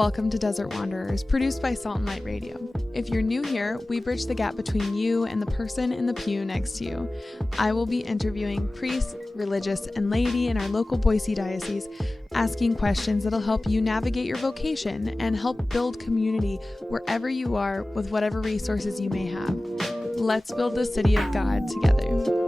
welcome to Desert Wanderers, produced by Salt and Light Radio. If you're new here, we bridge the gap between you and the person in the pew next to you. I will be interviewing priests, religious, and laity in our local Boise diocese, asking questions that'll help you navigate your vocation and help build community wherever you are with whatever resources you may have. Let's build the city of God together.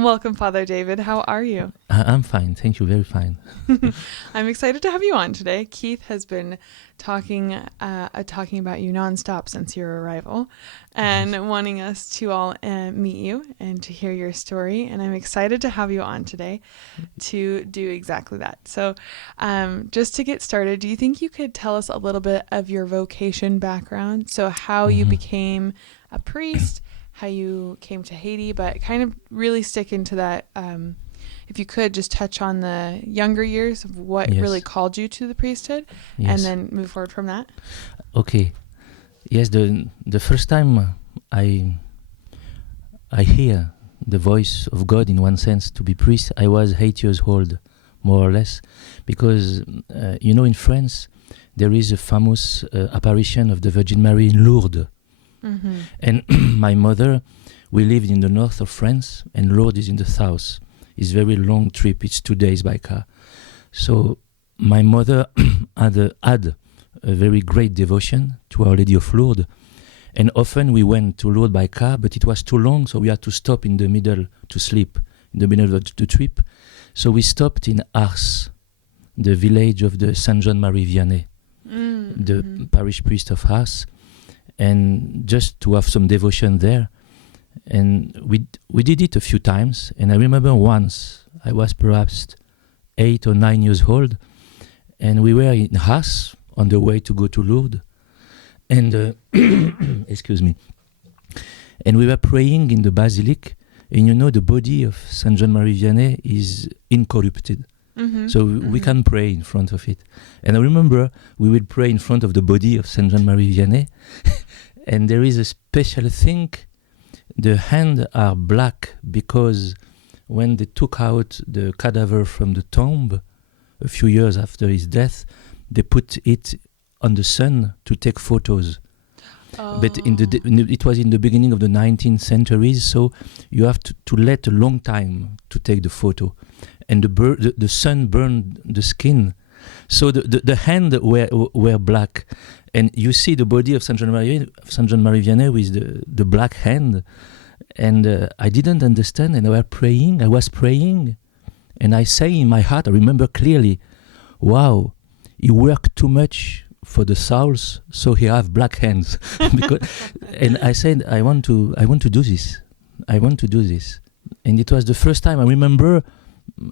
Welcome, Father David. How are you? I'm fine. Thank you. Very fine. I'm excited to have you on today. Keith has been talking about you nonstop since your arrival and wanting us to all meet you and to hear your story. And I'm excited to have you on today to do exactly that. So just to get started, do you think you could tell us a little bit of your vocation background? So how you became a priest, how you came to Haiti, but kind of really stick into that. If you could just touch on the younger years of what really called you to the priesthood, and then move forward from that. Okay. Yes, the first time I hear the voice of God in one sense to be priest, I was 8 years old, more or less, because in France there is a famous apparition of the Virgin Mary in Lourdes. Mm-hmm. And my mother, we lived in the north of France, and Lourdes is in the south. It's a very long trip. It's 2 days by car. So my mother had a very great devotion to Our Lady of Lourdes. And often we went to Lourdes by car, but it was too long, so we had to stop in the middle to sleep, in the middle of the trip. So we stopped in Ars, the village of the Saint John Marie Vianney, the parish priest of Ars, and just to have some devotion there. And we did it a few times, and I remember once I was perhaps 8 or 9 years old, and we were in Haas on the way to go to Lourdes, and excuse me, and we were praying in the basilic, and the body of Saint John Marie Vianney is incorrupted. So we can pray in front of it. And I remember we would pray in front of the body of Saint John Marie Vianney, and there is a special thing. The hands are black because when they took out the cadaver from the tomb a few years after his death, they put it on the sun to take photos. Oh. But it was in the beginning of the 19th century, so you have to let a long time to take the photo. And the sun burned the skin. So the hands were black. And you see the body of Saint John Marie Vianney with the black hand. And I didn't understand, and I was praying, and I say in my heart, I remember clearly, wow, he worked too much for the souls, so he have black hands. And I said, I want to do this. I want to do this. And it was the first time I remember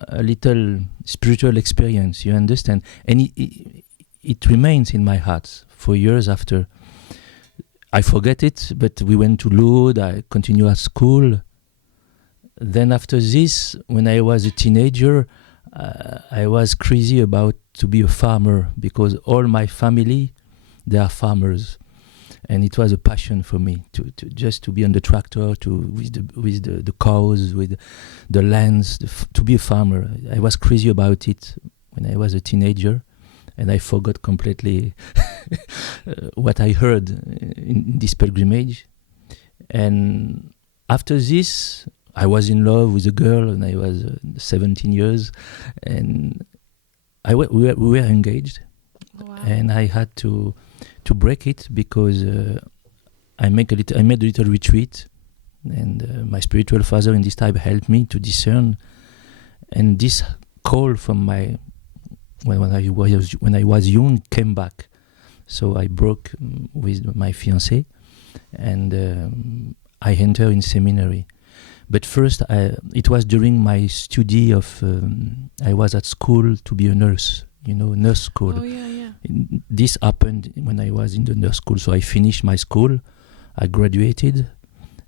a little spiritual experience, you understand? And it remains in my heart for years after. I forget it, but we went to Lourdes, I continued at school. Then after this, when I was a teenager, I was crazy about to be a farmer because all my family, they are farmers. And it was a passion for me to just to be on the tractor, with the cows, with the lands, to be a farmer. I was crazy about it when I was a teenager, and I forgot completely what I heard in this pilgrimage. And after this, I was in love with a girl, and I was 17 years, and we were engaged. Wow. And I had to break it because I made a little retreat, and my spiritual father in this time helped me to discern. And this call from when I was young came back, so I broke with my fiancée, and I entered in seminary. But first, it was during my study of. I was at school to be a nurse, nurse school. Oh yeah. This happened when I was in the nurse school. So I finished my school, I graduated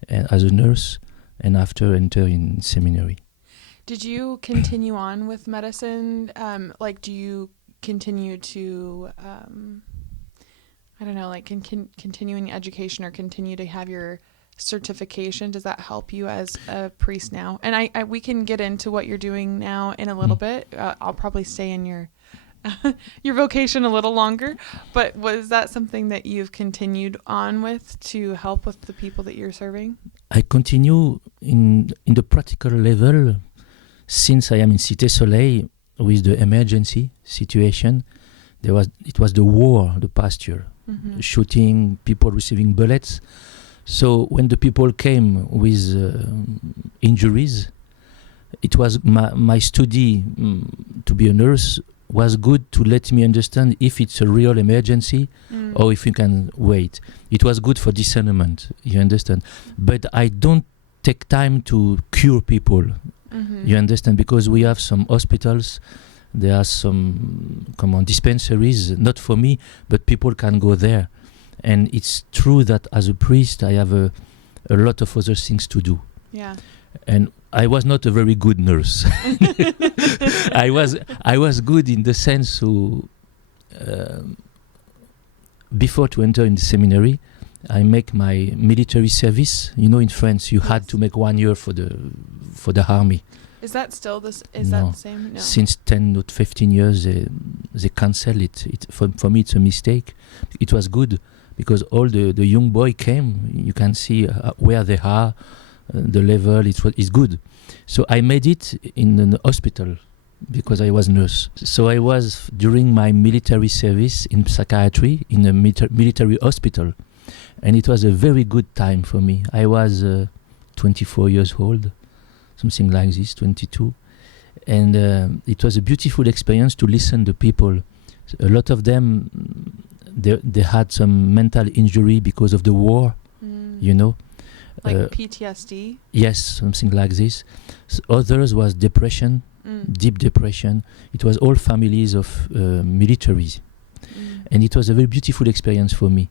as a nurse, and after enter in seminary. Did you continue on with medicine? Do you continue to, continuing education or continue to have your certification, does that help you as a priest now? And I we can get into what you're doing now in a little bit. I'll probably stay in your your vocation a little longer, but was that something that you've continued on with to help with the people that you're serving? I continue in the practical level since I am in Cité Soleil with the emergency situation. It was the war the past year, shooting, people receiving bullets. So when the people came with injuries, it was my study to be a nurse was good to let me understand if it's a real emergency or if you can wait. It was good for discernment, you understand. But I don't take time to cure people, you understand, because we have some hospitals, there are some dispensaries, not for me, but people can go there. And it's true that as a priest, I have a lot of other things to do. Yeah. And I was not a very good nurse. I was good in the sense who, before to enter in the seminary, I make my military service. You know, in France, you had to make 1 year for the army. Is that still this? Is that the same? No. Since 10 or 15 years, they cancel it. For me, it's a mistake. It was good because all the young boy came. You can see where they are. The level is good. So I made it in an hospital because I was nurse. So I was during my military service in psychiatry in a military hospital, and it was a very good time for me. I was 24 years old, something like this, 22, and it was a beautiful experience to listen to people. A lot of them, they had some mental injury because of the war, you know. Like PTSD? Yes, something like this. Others was depression, deep depression. It was all families of militaries. And it was a very beautiful experience for me.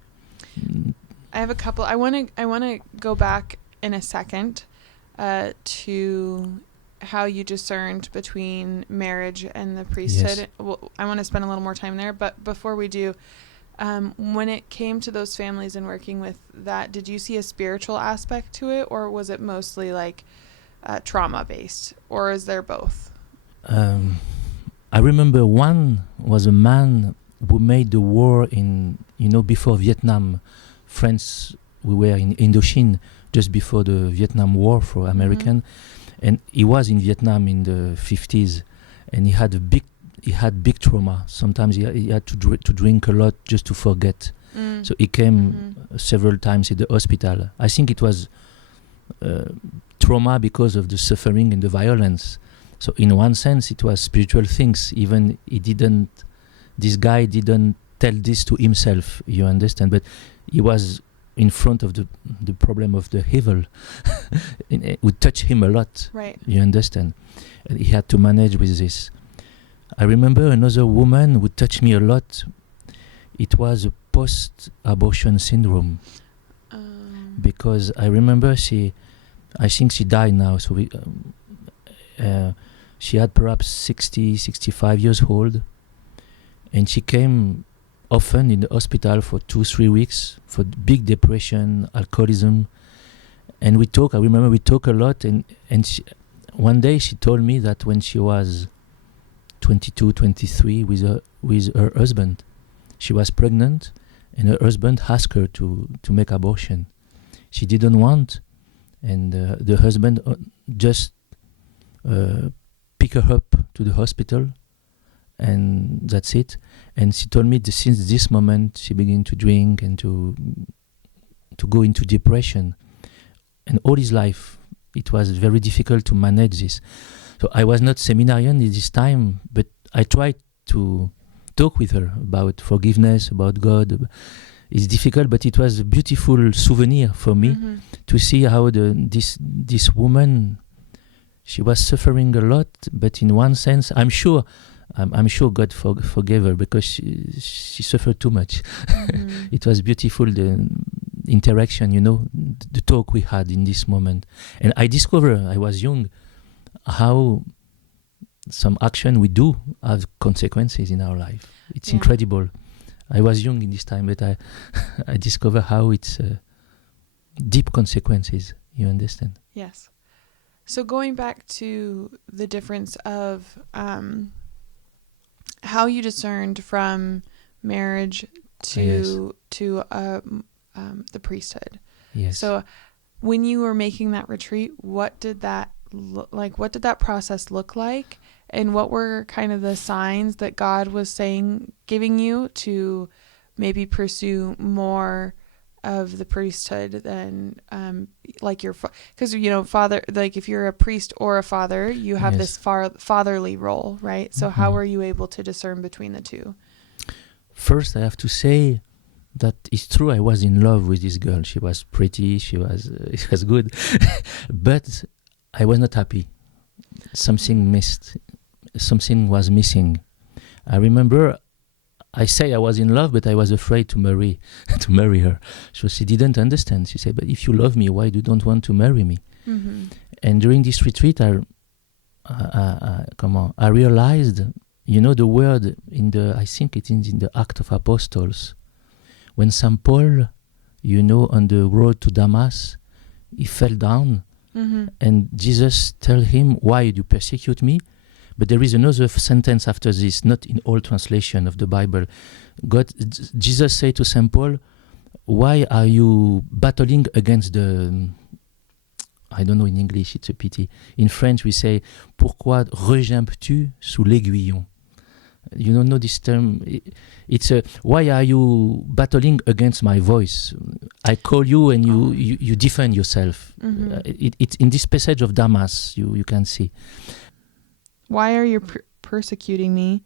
I have a couple. I want to go back in a second to how you discerned between marriage and the priesthood. Yes. Well, I want to spend a little more time there, but before we do, when it came to those families and working with that, did you see a spiritual aspect to it, or was it mostly like trauma based, or is there both? I remember one was a man who made the war in, before Vietnam. France, we were in Indochine just before the Vietnam War for American, and he was in Vietnam in the 50s, and he had big trauma. Sometimes he had to drink a lot just to forget. So he came several times in the hospital. I think it was trauma because of the suffering and the violence. So in one sense, it was spiritual things. Even this guy didn't tell this to himself, you understand? But he was in front of the problem of the evil. It would touch him a lot, right? You understand? And he had to manage with this. I remember another woman who touched me a lot. It was a post-abortion syndrome. Because I remember I think she died now. So she had perhaps 60, 65 years old. And she came often in the hospital for 2-3 weeks for big depression, alcoholism. And I remember we talked a lot. And one day she told me that when she was 22, 23 with her husband, she was pregnant, and her husband asked her to make abortion. She didn't want, and the husband just picked her up to the hospital, and that's it. And she told me that since this moment she began to drink and to go into depression, and all his life it was very difficult to manage this. So I was not seminarian at this time, but I tried to talk with her about forgiveness, about God. It's difficult, but it was a beautiful souvenir for me to see how this woman, she was suffering a lot, but in one sense, I'm sure God forgave her because she suffered too much. It was beautiful, the interaction, the talk we had in this moment. And I discovered, I was young, how some action we do have consequences in our life. It's incredible. I was young in this time, but I discovered how it's deep consequences. You understand? Yes. So going back to the difference of how you discerned from marriage to the priesthood. Yes. So when you were making that retreat, what did that what did that process look like? And what were kind of the signs that God was giving you to maybe pursue more of the priesthood than like your, because father, like if you're a priest or a father, you have Yes. this fatherly role, right? So how were you able to discern between the two? First, I have to say that it's true. I was in love with this girl. She was pretty. She was good, but I was not happy. Something was missing. I remember I say I was in love, but I was afraid to marry her. So she didn't understand. She said, "But if you love me, why you don't want to marry me?" Mm-hmm. And during this retreat, I realized, the word I think it is in the Act of Apostles, when St. Paul, on the road to Damas, he fell down, and Jesus tell him, "Why do you persecute me?" But there is another sentence after this, not in all translation of the Bible. Jesus said to St. Paul, "Why are you battling against the..." I don't know in English, it's a pity. In French, we say, "Pourquoi regimbes-tu sous l'aiguillon?" You don't know this term. It's why are you battling against my voice? I call you and you defend yourself. It's in this passage of Damas, you can see. Why are you persecuting me?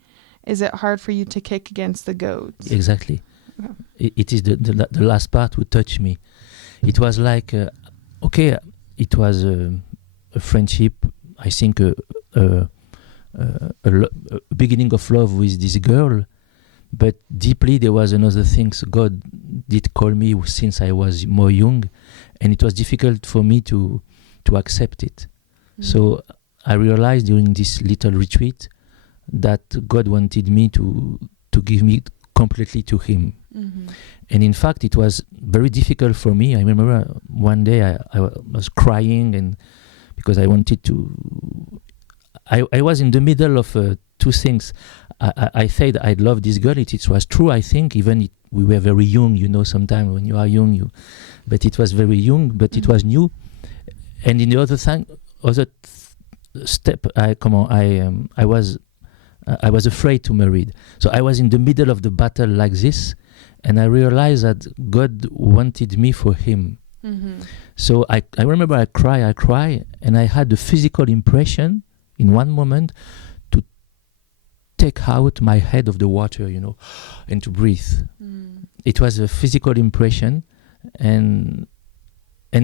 Is it hard for you to kick against the goads? Exactly. Okay. It is the last part who touched me. It was like, it was a friendship, I think a beginning of love with this girl, but deeply there was another thing. So God did call me since I was more young, and it was difficult for me to accept it. So I realized during this little retreat that God wanted me to give me completely to Him. And in fact, it was very difficult for me. I remember one day I was crying, and because I wanted to... I was in the middle of two things. I said I love this girl. It was true, I think, even we were very young, sometimes when you are young, but it was very young, but it was new. And in the other step, I was afraid to marry. So I was in the middle of the battle like this, and I realized that God wanted me for Him. So I remember I cry, and I had the physical impression in one moment to take out my head of the water, and to breathe. It was a physical impression, and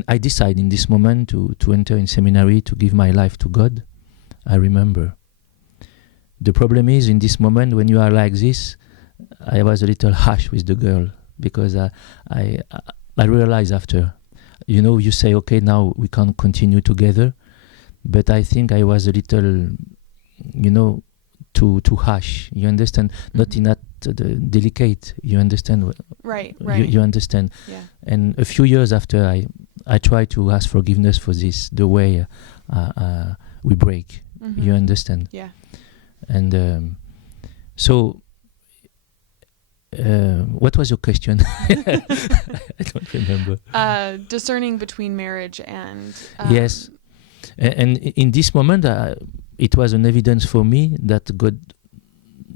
I decided in this moment to enter in seminary, to give my life to God. I remember. The problem is, in this moment, when you are like this, I was a little harsh with the girl, because I realized after, you say, okay, now we can't continue together, but I think I was a little, too harsh. You understand? Not in that delicate. You understand? Right. You understand? Yeah. And a few years after, I tried to ask forgiveness for this, the way we break. You understand? Yeah. And so, what was your question? I don't remember. Discerning between marriage and... Yes. And in this moment, it was an evidence for me that God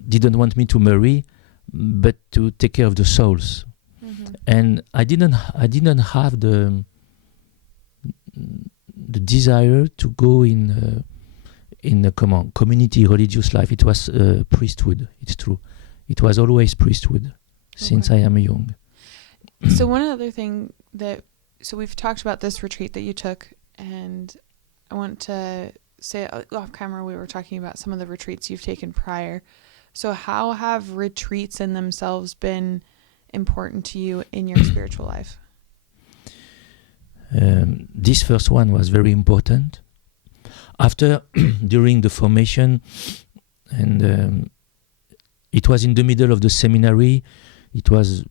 didn't want me to marry, but to take care of the souls. And I didn't have the desire to go in the community religious life. It was priesthood. It's true. It was always priesthood since I am young. So one other thing so we've talked about this retreat that you took, and I want to say off camera, we were talking about some of the retreats you've taken prior. So how have retreats in themselves been important to you in your spiritual life? This first one was very important. After, during the formation, and it was in the middle of the seminary. It was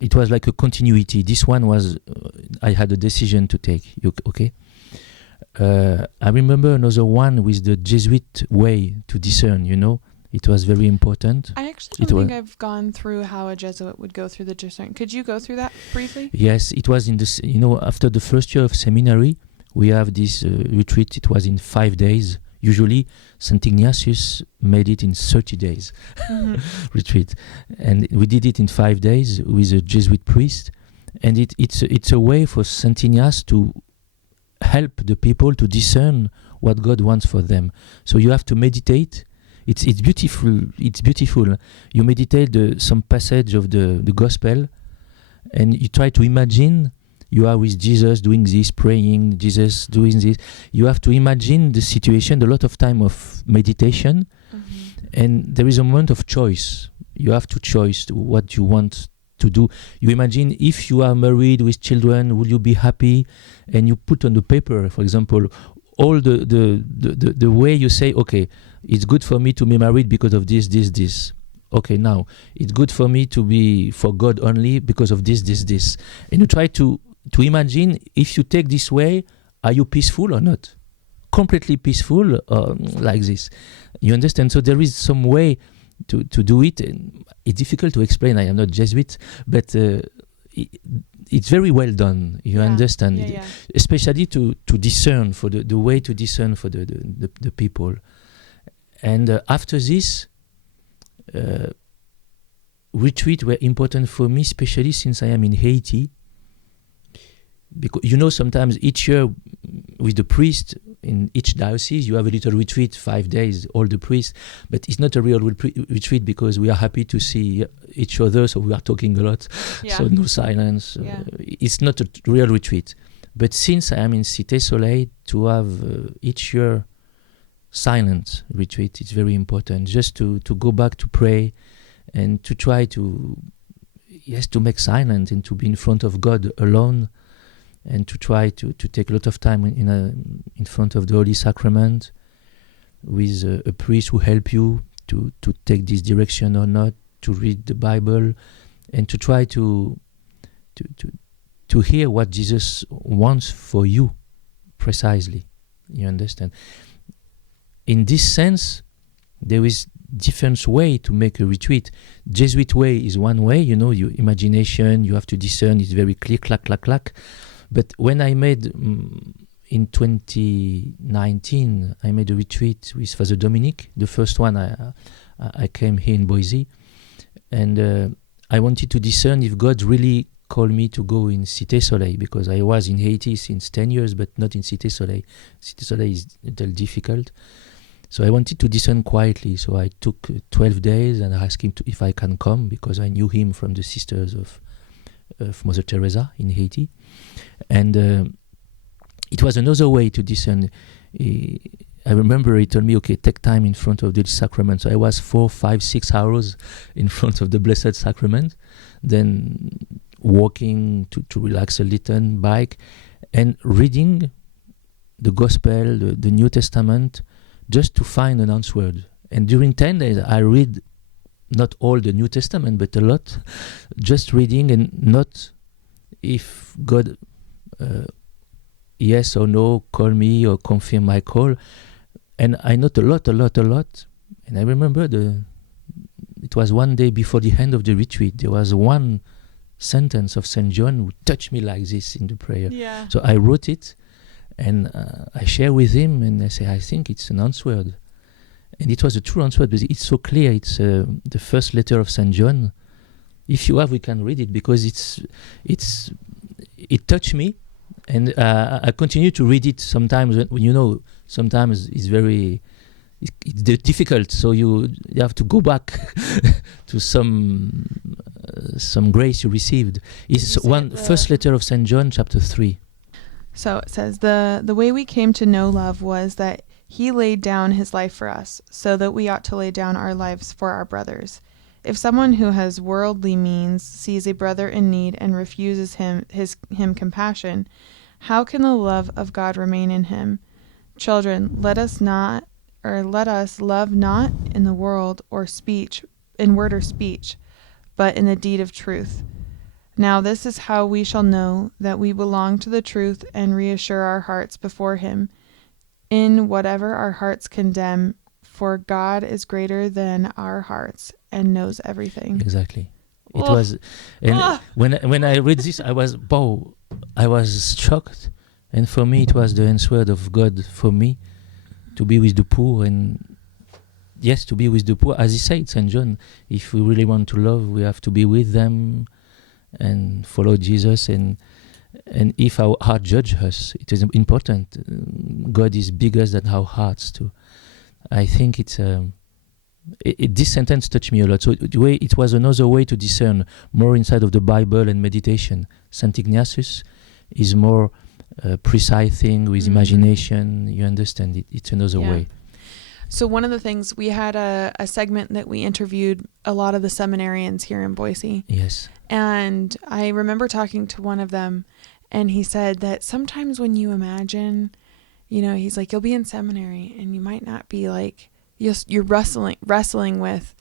it was like a continuity. This one was, I had a decision to take. Okay? I remember another one with the Jesuit way to discern, It was very important. I actually don't think I've gone through how a Jesuit would go through the discernment. Could you go through that briefly? Yes, it was in this, after the first year of seminary, we have this retreat. It was in 5 days. Usually, St. Ignatius made it in 30 days retreat. And we did it in 5 days with a Jesuit priest. And it's a way for St. Ignatius to help the people to discern what God wants for them. So you have to meditate. It's beautiful. It's beautiful. You meditate some passage of the gospel, and you try to imagine you are with Jesus doing this, praying, Jesus doing this. You have to imagine the situation, a lot of time of meditation, and there is a moment of choice. You have to choose what you want to do. You imagine if you are married with children, will you be happy? And you put on the paper, for example, all the way you say, okay, it's good for me to be married because of this. Okay, now it's good for me to be for God only because of this. And you try to imagine, if you take this way, are you peaceful or not? Completely peaceful, like this. You understand? So there is some way to do it. And it's difficult to explain. I am not Jesuit, but it's very well done. You understand? Yeah. Especially to discern, for the way to discern for the people. And after this, retreat were important for me, especially since I am in Haiti. Because sometimes each year with the priest in each diocese, you have a little retreat, 5 days, all the priests. But it's not a real retreat because we are happy to see each other, so we are talking a lot. Yeah. So no silence. It's not a real retreat. But since I am in Cité Soleil, to have each year silent retreat, it's very important. Just to go back to pray and to try to make silent and to be in front of God alone, and to try to take a lot of time in front of the Holy Sacrament with a priest who help you to take this direction or not, to read the Bible, and to try to hear what Jesus wants for you precisely. You understand? In this sense, there is different way to make a retreat. Jesuit way is one way, your imagination, you have to discern, it's very clear, clack, clack, clack. But when I made, in 2019, I made a retreat with Father Dominic. The first one, I came here in Boise. And I wanted to discern if God really called me to go in Cité Soleil, because I was in Haiti since 10 years, but not in Cité Soleil. Cité Soleil is a little difficult. So I wanted to discern quietly. So I took 12 days and I asked him if I can come, because I knew him from the sisters of Mother Teresa in Haiti. And it was another way to discern. I remember he told me, okay, take time in front of the sacrament. So I was 4, 5, 6 hours in front of the Blessed Sacrament, then walking to relax a little, bike, and reading the Gospel, the New Testament, just to find an answer. And during 10 days, I read not all the New Testament, but a lot, just reading, and not if God, yes or no, call me or confirm my call. And I note a lot. And I remember it was one day before the end of the retreat, there was one sentence of St. John who touched me like this in the prayer. Yeah. So I wrote it, and I share with him, and I say, I think it's an answer. And it was a true answer, but it's so clear. It's the first letter of St. John. If you have, we can read it, because it touched me, and I continue to read it sometimes. When, sometimes it's very it's difficult, so you have to go back to some grace you received. It's first letter of St. John, chapter 3. So it says, the way we came to know love was that he laid down his life for us, so that we ought to lay down our lives for our brothers. If someone who has worldly means sees a brother in need and refuses him compassion, how can the love of God remain in him? Children, let us love not in the world or speech, in word or speech, but in the deed of truth. Now this is how we shall know that we belong to the truth and reassure our hearts before him in whatever our hearts condemn, for God is greater than our hearts and knows everything. Exactly. It was, and when I read this, I was shocked, and for me it was the answer of God for me to be with the poor, and yes, to be with the poor, as he said, Saint John. If we really want to love, we have to be with them and follow Jesus, and if our heart judge us, it is important. God is bigger than our hearts too. I think it's this sentence touched me a lot. So it was another way to discern more inside of the Bible and meditation. Saint Ignatius is more precise thing with imagination. You understand it. It's another way. So one of the things, we had a segment that we interviewed a lot of the seminarians here in Boise. Yes. And I remember talking to one of them, and he said that sometimes when you imagine, he's like, you'll be in seminary and you might not be like, you're wrestling with,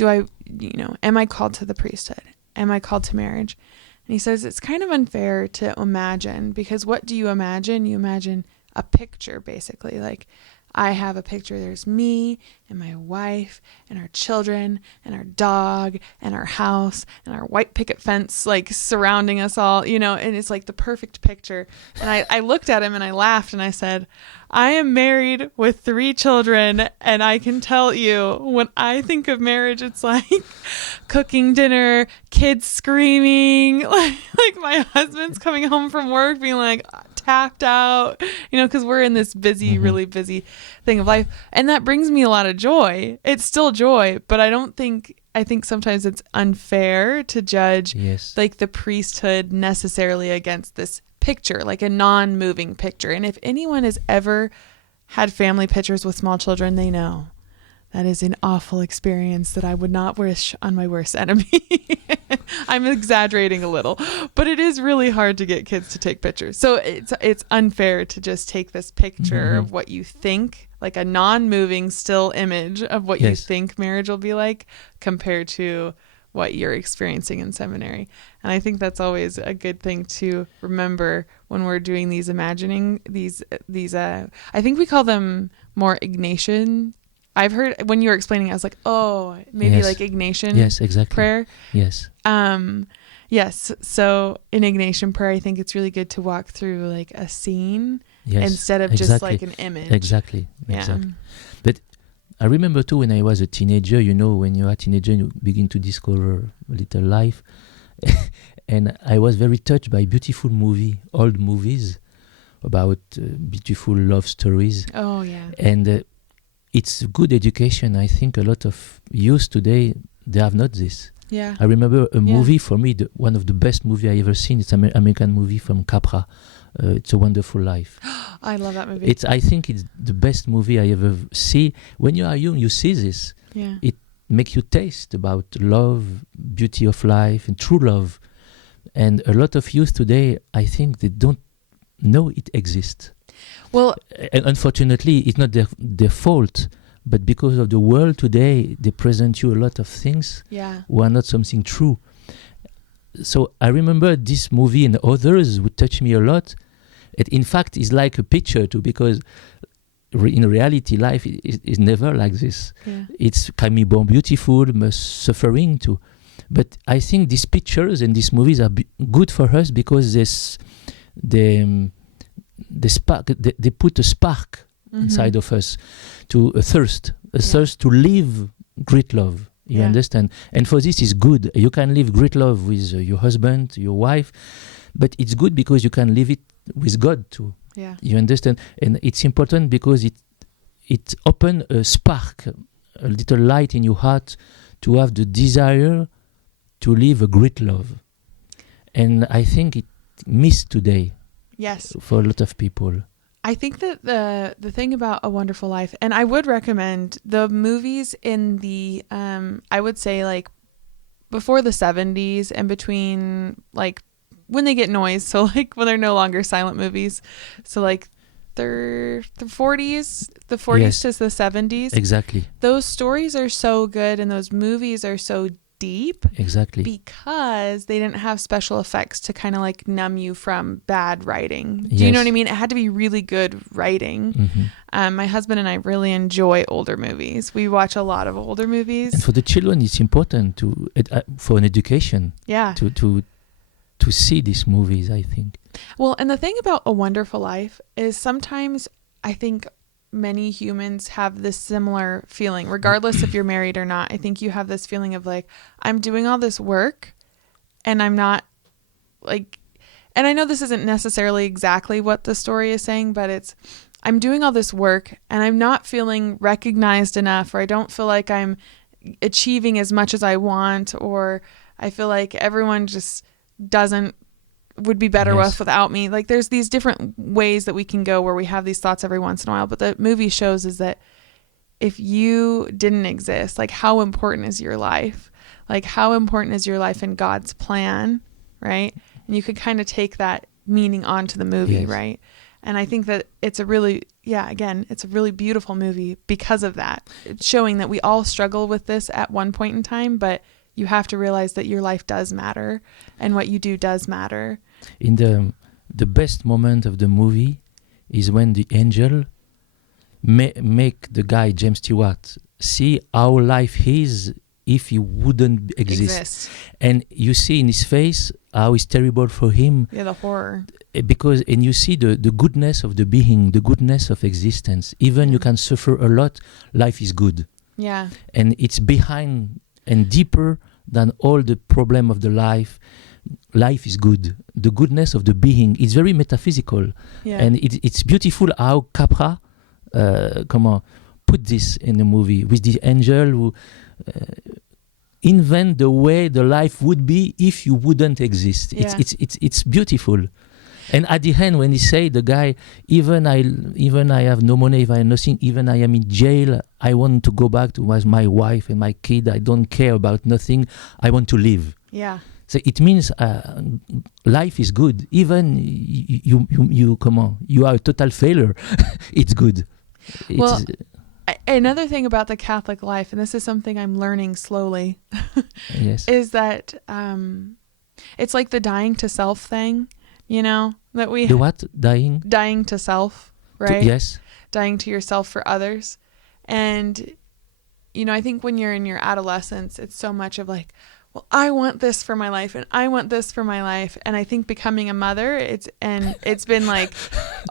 am I called to the priesthood? Am I called to marriage? And he says it's kind of unfair to imagine, because what do you imagine? You imagine a picture, basically. Like, I have a picture. There's me and my wife and our children and our dog and our house and our white picket fence, like surrounding us all, and it's like the perfect picture. And I looked at him and I laughed and I said, I am married with 3 children, and I can tell you, when I think of marriage, it's like cooking dinner, kids screaming, like my husband's coming home from work being like tapped out, because we're in this busy, really busy thing of life. And that brings me a lot of joy. It's still joy, but I think sometimes it's unfair to judge like the priesthood necessarily against this picture, like a non-moving picture. And if anyone has ever had family pictures with small children, they know that is an awful experience that I would not wish on my worst enemy. I'm exaggerating a little, but it is really hard to get kids to take pictures. So it's unfair to just take this picture of what you think, like a non-moving still image of what you think marriage will be like, compared to what you're experiencing in seminary. And I think that's always a good thing to remember when we're doing these imagining, these I think we call them more Ignatian. I've heard, when you were explaining, I was like, oh, maybe like Ignatian prayer. Yes. Yes. So in Ignatian prayer, I think it's really good to walk through like a scene instead of just like an image. Exactly. But I remember too, when I was a teenager, when you're a teenager, you begin to discover a little life. And I was very touched by beautiful old movies about beautiful love stories. Oh, yeah. And it's good education. I think a lot of youth today, they have not this. Yeah. I remember a movie, for me, one of the best movie I ever seen. It's an American movie from Capra. It's a Wonderful Life. I love that movie. I think it's the best movie I ever see. When you are young, you see this. Yeah. It makes you taste about love, beauty of life, and true love. And a lot of youth today, I think they don't know it exists. Well, and unfortunately, it's not their fault, but because of the world today, they present you a lot of things who are not something true. So I remember this movie and others would touch me a lot. In fact, it's like a picture too, because in reality, life is never like this. Yeah. It's can be more beautiful, more suffering too. But I think these pictures and these movies are good for us because the spark, they put a spark inside of us, to a thirst to live great love. You understand? And for this is good. You can live great love with your husband, your wife, but it's good because you can live it with God too. Yeah. You understand? And it's important because it opens a spark, a little light in your heart to have the desire to live a great love. And I think it missed today. Yes. For a lot of people. I think that the thing about A Wonderful Life, and I would recommend the movies in the, I would say like before the 70s and between like when they get noise. So like when they're no longer silent movies. So like the 40s to the 70s. Exactly. Those stories are so good and those movies are so deep. Exactly. Because they didn't have special effects to kind of like numb you from bad writing. Do you know what I mean? It had to be really good writing. My husband and I really enjoy older movies. We watch a lot of older movies. And for the children, it's important to for an education. Yeah. To see these movies, I think. Well, and the thing about A Wonderful Life is sometimes I think many humans have this similar feeling, regardless if you're married or not. I think you have this feeling of like, I'm doing all this work and I'm not like, and I know this isn't necessarily exactly what the story is saying, but it's, I'm doing all this work and I'm not feeling recognized enough, or I don't feel like I'm achieving as much as I want, or I feel like everyone just would be better off without me. Like there's these different ways that we can go where we have these thoughts every once in a while. But the movie shows is that if you didn't exist, like how important is your life? Like how important is your life in God's plan, right? And you could kind of take that meaning onto the movie, right? And I think that it's a really, it's a really beautiful movie because of that. It's showing that we all struggle with this at one point in time, but you have to realize that your life does matter and what you do does matter. In the best moment of the movie is when the angel make the guy James Stewart see how life is if he wouldn't exist. And you see in his face how it's terrible for him. Yeah, the horror. And you see the goodness of the being, the goodness of existence. Even you can suffer a lot, life is good. Yeah. And it's behind and deeper than all the problem of the life. Life is good. The goodness of the being. It's very metaphysical. Yeah. And it's beautiful how Capra put this in the movie with the angel who invent the way the life would be if you wouldn't exist. Yeah. It's beautiful. And at the end, when he say the guy, even I have no money, if I have nothing, even I am in jail, I want to go back to my wife and my kid. I don't care about nothing. I want to live. Yeah. So it means life is good. Even you are a total failure. It's good. Another thing about the Catholic life, and this is something I'm learning slowly, is that it's like the dying to self thing. You know, that we... The what? Dying? Dying to self, right? Yes. Dying to yourself for others. And, you know, I think when you're in your adolescence, it's so much of like, well, I want this for my life and I want this for my life. And I think becoming a mother, it's been like,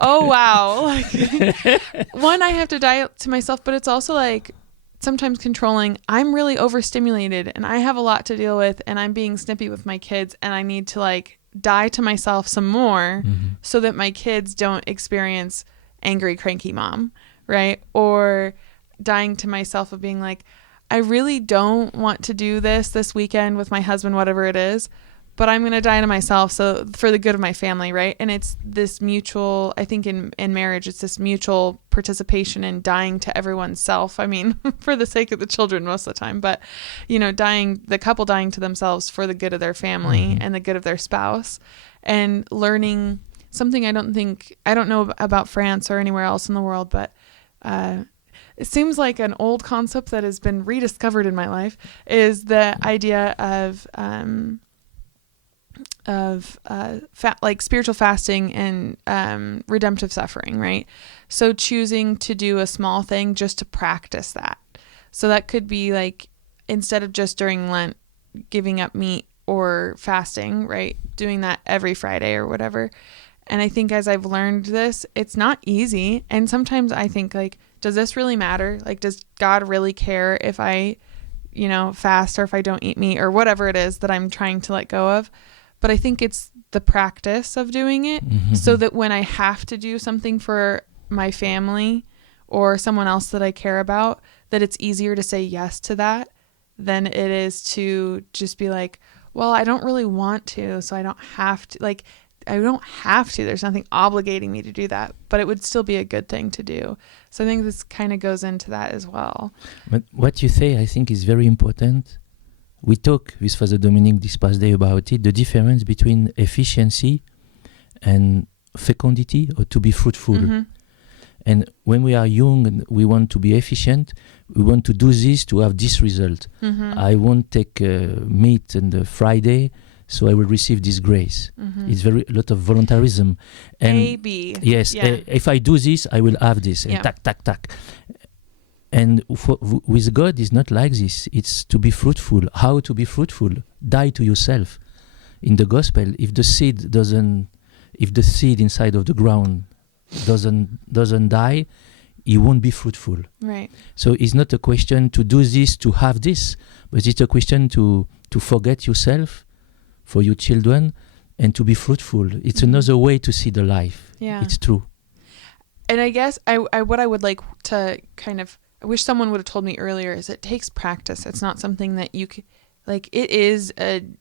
oh, wow. Like, one, I have to die to myself, but it's also like sometimes controlling. I'm really overstimulated and I have a lot to deal with and I'm being snippy with my kids and I need to like die to myself some more so that my kids don't experience angry, cranky mom, right? Or dying to myself of being like, I really don't want to do this weekend with my husband, whatever it is, but I'm going to die to myself so for the good of my family, right? And it's this mutual, I think in marriage, it's this mutual participation in dying to everyone's self. I mean, for the sake of the children most of the time, but, you know, the couple dying to themselves for the good of their family and the good of their spouse, and learning something I don't know about France or anywhere else in the world, but it seems like an old concept that has been rediscovered in my life is the idea of like spiritual fasting and redemptive suffering, right? So choosing to do a small thing just to practice that. So that could be like, instead of just during Lent giving up meat or fasting, right? Doing that every Friday or whatever. And I think as I've learned this, it's not easy. And sometimes I think like, does this really matter? Like, does God really care if I, you know, fast or if I don't eat meat or whatever it is that I'm trying to let go of? But I think it's the practice of doing it so that when I have to do something for my family or someone else that I care about, that it's easier to say yes to that than it is to just be like, well, I don't really want to, so I don't have to. Like, I don't have to. There's nothing obligating me to do that, but it would still be a good thing to do. So I think this kind of goes into that as well. But what you say, I think, is very important. We talked with Father Dominic this past day about it, the difference between efficiency and fecundity, or to be fruitful. And when we are young and we want to be efficient, we want to do this to have this result. I won't take meat on the Friday, so I will receive this grace. It's very a lot of voluntarism. And A, B. yes, if I do this, I will have this. And tack, tack, tack. And with God, it's not like this. It's to be fruitful. How to be fruitful? Die to yourself. In the gospel, if the seed inside of the ground doesn't die, it won't be fruitful. Right. So it's not a question to do this to have this, but it's a question to forget yourself for your children and to be fruitful. It's another way to see the life. Yeah. It's true. And I guess what I would like to kind of, I wish someone would have told me earlier, is it takes practice. It's not something that you could, like, it is an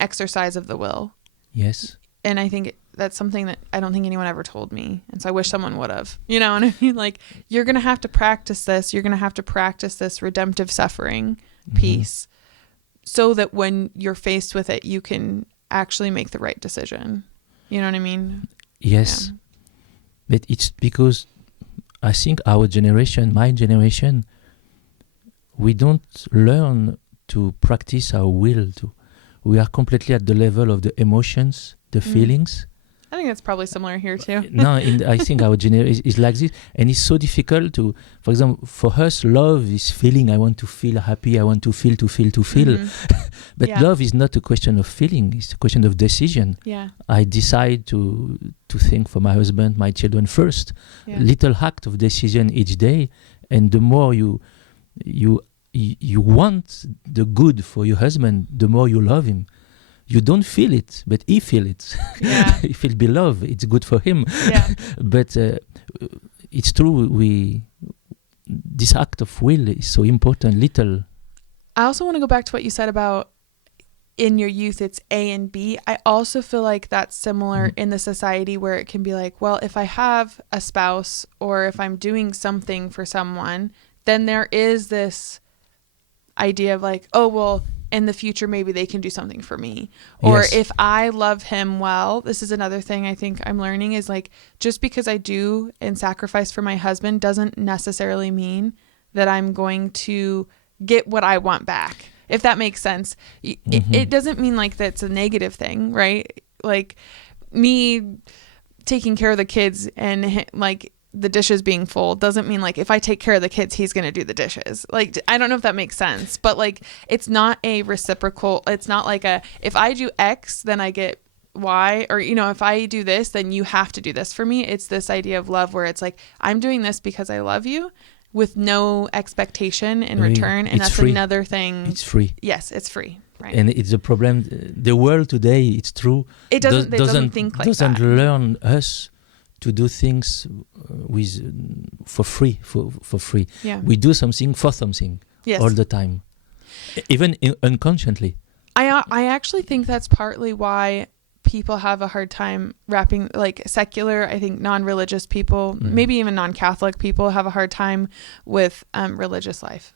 exercise of the will. Yes. And I think that's something that I don't think anyone ever told me. And so I wish someone would have, you know what I mean? Like, you're going to have to practice this. You're going to have to practice this redemptive suffering piece so that when you're faced with it, you can actually make the right decision. You know what I mean? Yes. Yeah. But it's because I think our generation, my generation, we don't learn to practice our will. We are completely at the level of the emotions, the feelings. I think that's probably similar here too. No, I think our generation is like this, and it's so difficult to, for example, for us, love is feeling. I want to feel happy. I want to feel. But love is not a question of feeling. It's a question of decision. Yeah. I decide to think for my husband, my children first. Yeah. Little act of decision each day, and the more you want the good for your husband, the more you love him. You don't feel it, but he feels it. Yeah. He feels beloved. It's good for him. Yeah. But it's true. This act of will is so important. Little. I also want to go back to what you said about in your youth, it's A and B. I also feel like that's similar in the society where it can be like, well, if I have a spouse or if I'm doing something for someone, then there is this idea of like, oh, well, in the future, maybe they can do something for me. Or if I love him well, this is another thing I think I'm learning is like, just because I do and sacrifice for my husband doesn't necessarily mean that I'm going to get what I want back. If that makes sense. It doesn't mean like that's a negative thing, right? Like me taking care of the kids and like the dishes being full doesn't mean like if I take care of the kids, he's going to do the dishes. Like, I don't know if that makes sense, but like, it's not a reciprocal. It's not like if I do X, then I get Y, or, you know, if I do this, then you have to do this for me. It's this idea of love where it's like, I'm doing this because I love you with no expectation in return. And that's free. Another thing. It's free. Yes, it's free. Right. And it's a problem. The world today, it's true. It doesn't think like that. Doesn't learn us to do things for free. Yeah. We do something for something all the time, even unconsciously. I actually think that's partly why people have a hard time wrapping, like secular, I think non-religious people, maybe even non-Catholic people have a hard time with religious life.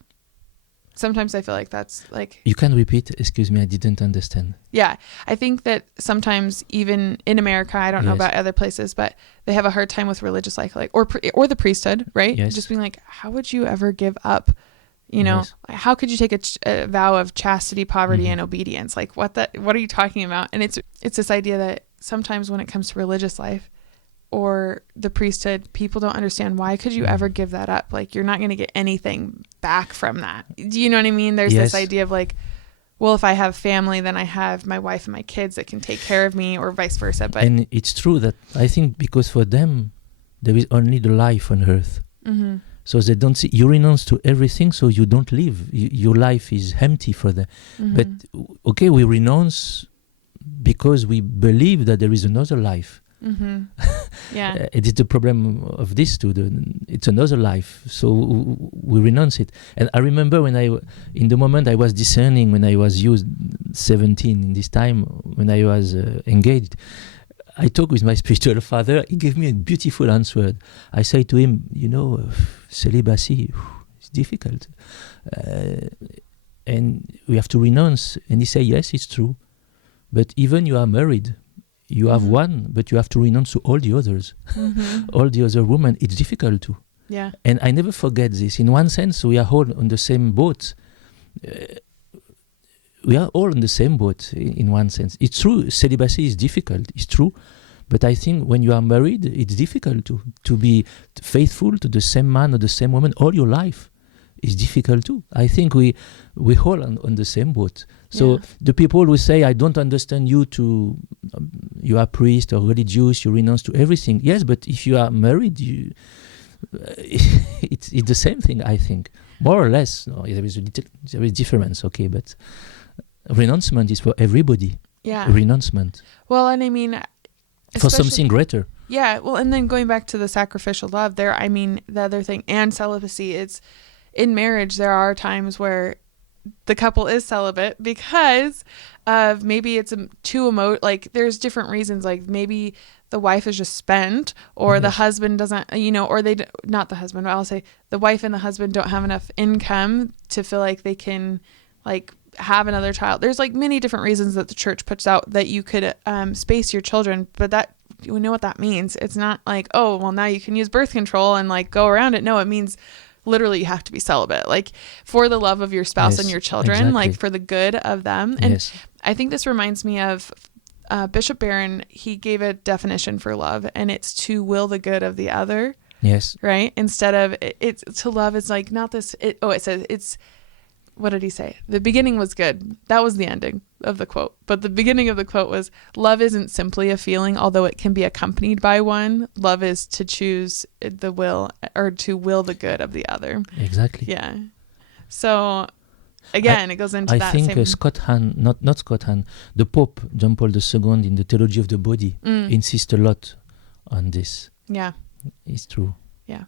Sometimes I feel like that's like... You can repeat? Excuse me, I didn't understand. Yeah, I think that sometimes even in America, I don't know about other places, but they have a hard time with religious life, like or the priesthood, right? Yes. Just being like, how would you ever give up? You know, how could you take a vow of chastity, poverty, and obedience? Like, what are you talking about? And it's this idea that sometimes when it comes to religious life or the priesthood, people don't understand, why could you ever give that up? Like, you're not going to get anything back from that. Do you know what I mean? There's this idea of like, well, if I have family, then I have my wife and my kids that can take care of me, or vice versa. But and it's true that I think because for them, there is only the life on earth. Mm-hmm. So they don't see, you renounce to everything, so you don't live. Your life is empty for them. Mm-hmm. But okay, we renounce because we believe that there is another life. Mm-hmm. Yeah. It is the problem of this too. It's another life, so we renounce it. And I remember in the moment I was discerning, when I was 17 in this time, when I was engaged, I talked with my spiritual father. He gave me a beautiful answer. I say to him, celibacy is difficult, and we have to renounce. And he said, yes, it's true. But even you are married, You have one, but you have to renounce to all the others. All the other women, it's difficult too. Yeah. And I never forget this. In one sense, we are all on the same boat. We are all on the same boat in one sense. It's true, celibacy is difficult, it's true. But I think when you are married, it's difficult to be faithful to the same man or the same woman all your life. It's difficult too. I think we all on the same boat. So the people who say, I don't understand you you are priest or religious, you renounce to everything. Yes, but if you are married, it's the same thing, I think. More or less. No, there is difference, okay, but renouncement is for everybody. Yeah. Renouncement. Well, and I mean, for something greater. Yeah. Well, and then going back to the sacrificial love there, I mean, the other thing, and celibacy, it's in marriage, there are times where the couple is celibate because of maybe it's too like there's different reasons, like maybe the wife is just spent, or the husband doesn't, or not the husband, but I'll say the wife and the husband don't have enough income to feel like they can like have another child. There's like many different reasons that the church puts out that you could space your children, but that we know what that means. It's not like, oh, well, now you can use birth control and like go around it. No, it means literally you have to be celibate, like for the love of your spouse and your children, like for the good of them. And I think this reminds me of Bishop Barron. He gave a definition for love, and it's to will the good of the other. Yes. Right. Instead of it's to love. It's like not this. It says it's. What did he say? The beginning was good. That was the ending of the quote. But the beginning of the quote was, love isn't simply a feeling, although it can be accompanied by one. Love is to choose the will, or to will the good of the other. Exactly. Yeah. So again, it goes into that same... I think Scott Hahn, not Scott Hahn, the Pope, John Paul II, in the Theology of the Body, insists a lot on this. Yeah. It's true. Yeah.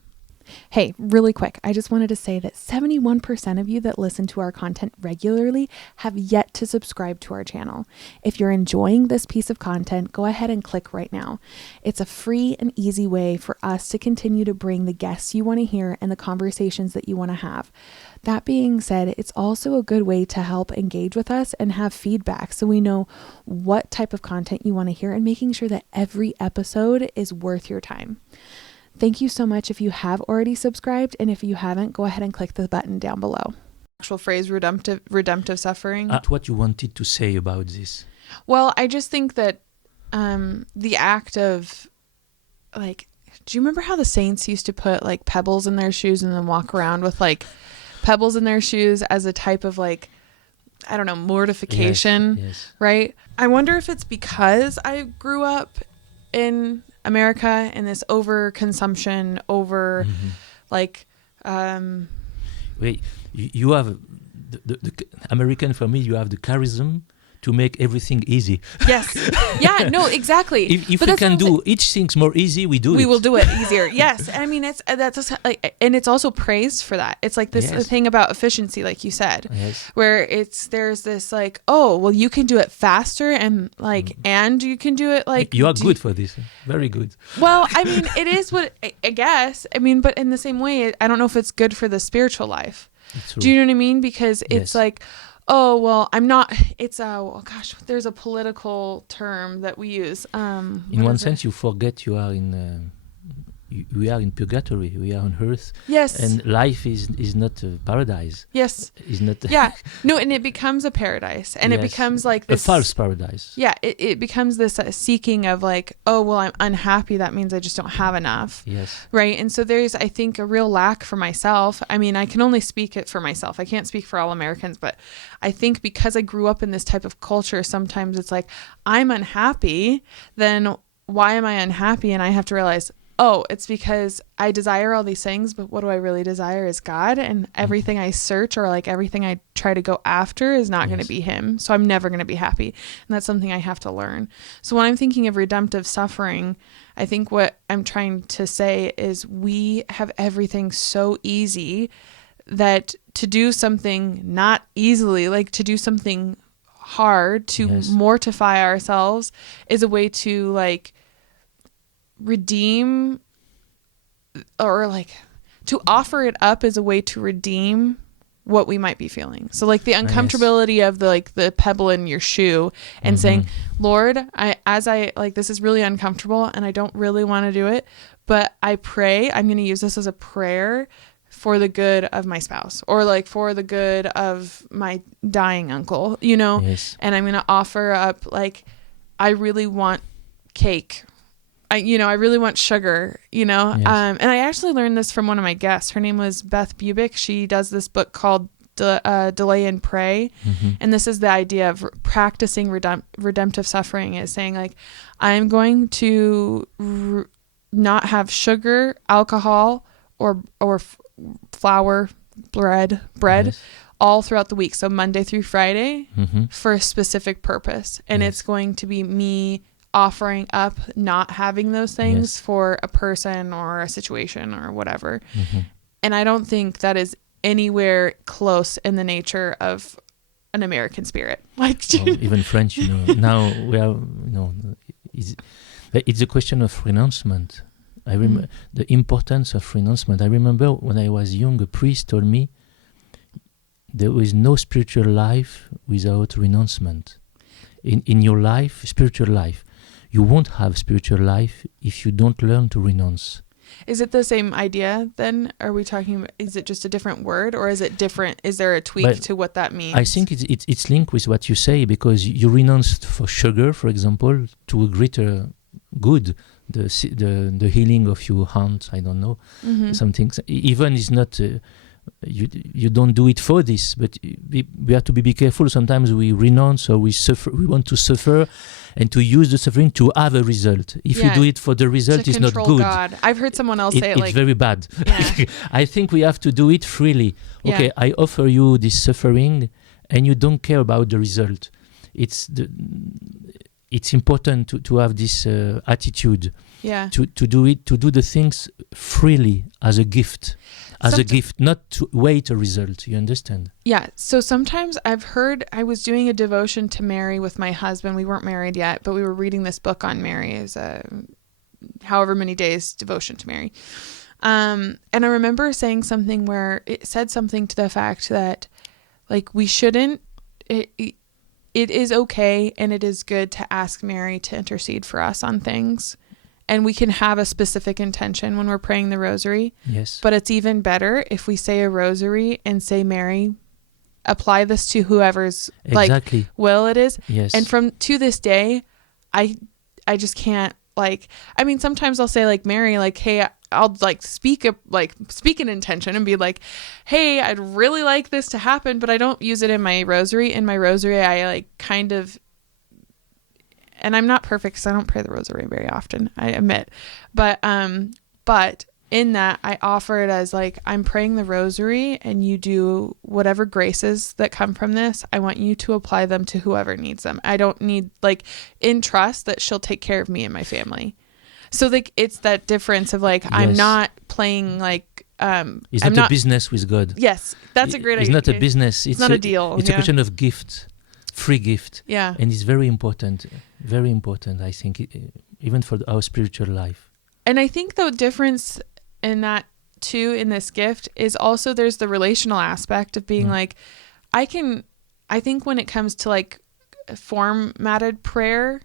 Hey, really quick, I just wanted to say that 71% of you that listen to our content regularly have yet to subscribe to our channel. If you're enjoying this piece of content, go ahead and click right now. It's a free and easy way for us to continue to bring the guests you want to hear and the conversations that you want to have. That being said, it's also a good way to help engage with us and have feedback so we know what type of content you want to hear and making sure that every episode is worth your time. Thank you so much if you have already subscribed, and if you haven't, go ahead and click the button down below. Actual phrase, redemptive suffering. What you wanted to say about this? Well, I just think that the act of, like, do you remember how the saints used to put like pebbles in their shoes and then walk around with like pebbles in their shoes as a type of like, I don't know, mortification, right? I wonder if it's because I grew up in America and this overconsumption, like wait, you have the American family, you have the charism to make everything easy. Yes. Yeah, no, exactly. If we can do each thing's more easy, we will do it easier. Yes. I mean, that's like, and it's also praised for that. It's like this thing about efficiency, like you said, where there's this like, oh, well, you can do it faster and like, and you can do it like. You are good for this. Very good. Well, I mean, it is what I guess. I mean, but in the same way, I don't know if it's good for the spiritual life. Do you know what I mean? Because it's like, oh, well, I'm not, it's there's a political term that we use. In one sense, you forget you are we are in purgatory. We are on earth. Yes. And life is not a paradise. Yes. Is not. Yeah. No, and it becomes a paradise, and it becomes like this a false paradise. Yeah. It becomes this seeking of like, oh, well, I'm unhappy. That means I just don't have enough. Yes. Right. And so there's, I think, a real lack for myself. I mean, I can only speak it for myself. I can't speak for all Americans, but I think because I grew up in this type of culture, sometimes it's like, I'm unhappy. Then why am I unhappy? And I have to realize, oh, it's because I desire all these things, but what do I really desire is God, and everything I search or like everything I try to go after is not going to be him. So I'm never going to be happy. And that's something I have to learn. So when I'm thinking of redemptive suffering, I think what I'm trying to say is we have everything so easy that to do something not easily, like to do something hard, to mortify ourselves is a way to like redeem, or like to offer it up is a way to redeem what we might be feeling. So like the Yes. uncomfortability of the pebble in your shoe and saying, Mhm. Lord, this is really uncomfortable and I don't really want to do it, but I pray I'm going to use this as a prayer for the good of my spouse or like for the good of my dying uncle, Yes. and I'm going to offer up like, I really want cake. I really want sugar, Yes. and I actually learned this from one of my guests. Her name was Beth Bubick. She does this book called Delay and Pray. Mhm. And this is the idea of practicing redemptive suffering, is saying like, I'm going to not have sugar, alcohol, or flour, bread Yes. all throughout the week. So Monday through Friday Mhm. for a specific purpose. And Yes. it's going to be me offering up not having those things Yes. for a person or a situation or whatever. Mhm. And I don't think that is anywhere close in the nature of an American spirit. Like, Or even French, Now we are, it's a question of renouncement. I remember the importance of renouncement. I remember when I was young, a priest told me there is no spiritual life without renouncement. In your life, spiritual life, you won't have spiritual life if you don't learn to renounce. Is it the same idea then? Are we talking, is it just a different word, or is it different? Is there a tweak But to what that means? I think it's linked with what you say, because you renounced for sugar, for example, to a greater good, the healing of your hand. I don't know, some things. Even is not. You don't do it for this, but we have to be careful. Sometimes we renounce or we suffer. We want to suffer, and to use the suffering to have a result. If you do it for the result, it's not control good. God. I've heard someone else say it It's like, very bad. Yeah. I think we have to do it freely. Okay, Yeah. I offer you this suffering, and you don't care about the result. It's important to have this attitude. Yeah. To do the things freely as a gift. Not to wait a result. You understand? Yeah. So sometimes I've heard, I was doing a devotion to Mary with my husband. We weren't married yet, but we were reading this book on Mary. It was a however many days devotion to Mary. And I remember saying something where it said something to the fact that like we shouldn't, it is okay and it is good to ask Mary to intercede for us on things. And we can have a specific intention when we're praying the rosary. Yes. But it's even better if we say a rosary and say, Mary, apply this to whoever's exactly. will it is. Yes. And to this day, I just can't sometimes I'll say like, Mary, like, hey, I'll like speak an intention and be like, hey, I'd really like this to happen, but I don't use it in my rosary. In my rosary, I like kind of, and I'm not perfect because I don't pray the rosary very often, I admit. But in that, I offer it as like, I'm praying the rosary and you do whatever graces that come from this. I want you to apply them to whoever needs them. I don't need, like, in trust that she'll take care of me and my family. So like, it's that difference of like, I'm Yes. not playing like, It's I'm not a business with God. Yes, that's a great idea. It's not a business. It's not a deal. It's a question of gift, free gift. Yeah. And it's very important, I think, even for our spiritual life. And I think the difference in that too, in this gift, is also there's the relational aspect of being like, I think when it comes to like formatted prayer,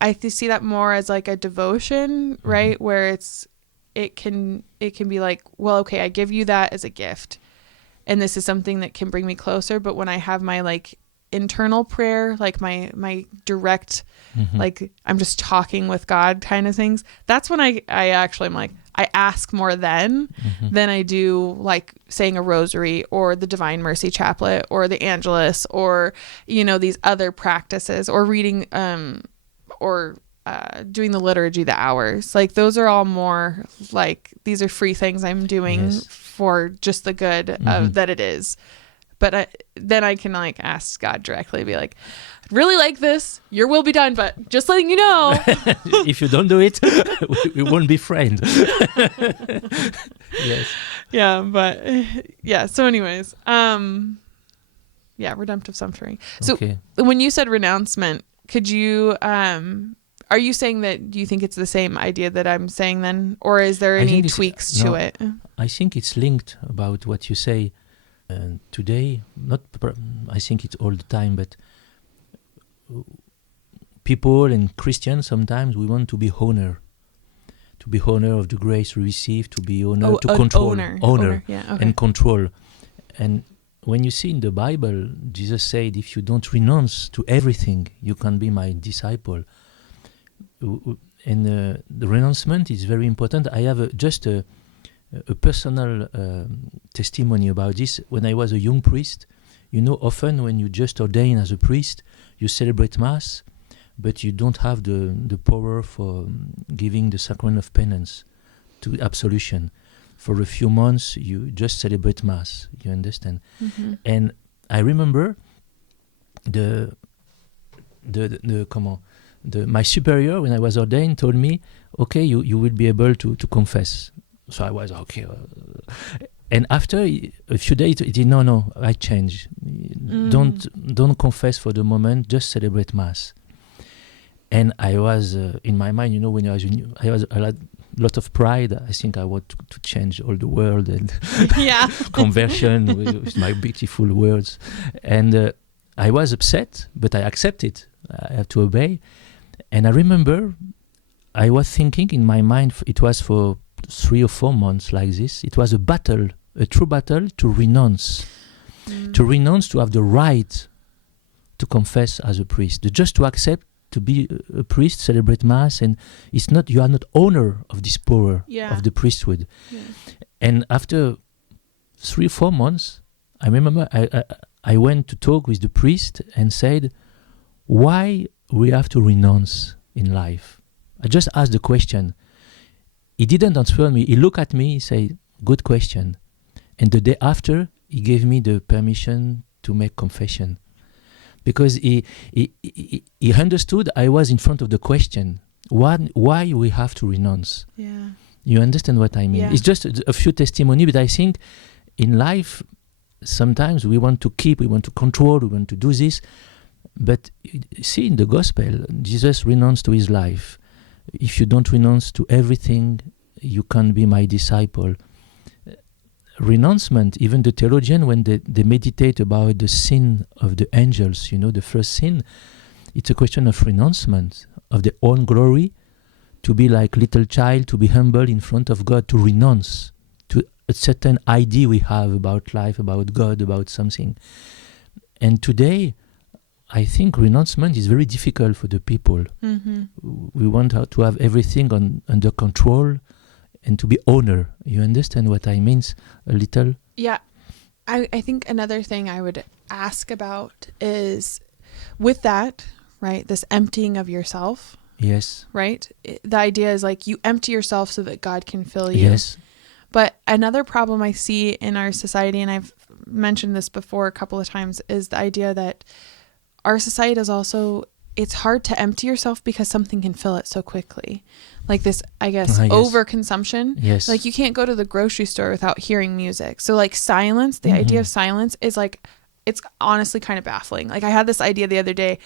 I see that more as like a devotion, right? Where it can be like, well, okay, I give you that as a gift, and this is something that can bring me closer. But when I have my like internal prayer, like my direct, like I'm just talking with God kind of things, that's when I actually am like, I ask more then than I do like saying a rosary or the Divine Mercy Chaplet or the Angelus or, these other practices, or reading, or doing the liturgy, the hours. Like those are all more like, these are free things I'm doing for just the good of that it is. But then I can like ask God directly, be like, I'd really like this, your will be done, but just letting you know. If you don't do it, we won't be friends. Yes. Yeah, but yeah. So anyways, redemptive suffering. So when you said renouncement, could you, are you saying that, do you think it's the same idea that I'm saying then? Or is there any tweaks to it? I think it's linked about what you say. And today, I think it's all the time, but people and Christians sometimes we want to be honor of the grace we receive, to be honor, to control, owner. Yeah, okay. and control. And when you see in the Bible, Jesus said, if you don't renounce to everything, you can be my disciple. And the renouncement is very important. I have just a personal testimony about this. When I was a young priest, often when you just ordain as a priest, you celebrate Mass, but you don't have the power for giving the sacrament of penance to absolution. For a few months, you just celebrate Mass. You understand? Mm-hmm. And I remember my superior, when I was ordained, told me, okay, you will be able to confess. So I was okay. And after a few days, he did, no, I change. Don't confess for the moment, just celebrate Mass. And I was, in my mind, when I was a lot of pride. I think I want to change all the world and conversion with my beautiful words. And I was upset, but I accepted. I have to obey. And I remember I was thinking in my mind, it was for 3 or 4 months like this. It was a battle, a true battle to renounce. To renounce, to have the right to confess as a priest, just to accept to be a priest, celebrate Mass, and you are not owner of this power of the priesthood. Yeah. And after 3 or 4 months, I remember I went to talk with the priest and said, why we have to renounce in life? I just asked the question. He didn't answer me. He looked at me, he said, good question. And the day after, he gave me the permission to make confession. Because he understood I was in front of the question. Why we have to renounce? Yeah. You understand what I mean? Yeah. It's just a few testimony, but I think in life, sometimes we want to control, we want to do this. But see, in the gospel, Jesus renounced to his life. If you don't renounce to everything, you can't be my disciple. Renouncement, even the theologian, when they meditate about the sin of the angels, the first sin, it's a question of renouncement, of their own glory, to be like little child, to be humble in front of God, to renounce to a certain idea we have about life, about God, about something. And today, I think renouncement is very difficult for the people. Mm-hmm. We want to have everything under control and to be owner. You understand what I mean a little? Yeah. I think another thing I would ask about is with that, right, this emptying of yourself. Yes. Right? The idea is like you empty yourself so that God can fill you. Yes. But another problem I see in our society, and I've mentioned this before a couple of times, is the idea that our society is also, it's hard to empty yourself because something can fill it so quickly. Like this, I guess, overconsumption. Yes. Like you can't go to the grocery store without hearing music. So like silence, the idea of silence is like, it's honestly kind of baffling. Like I had this idea the other day,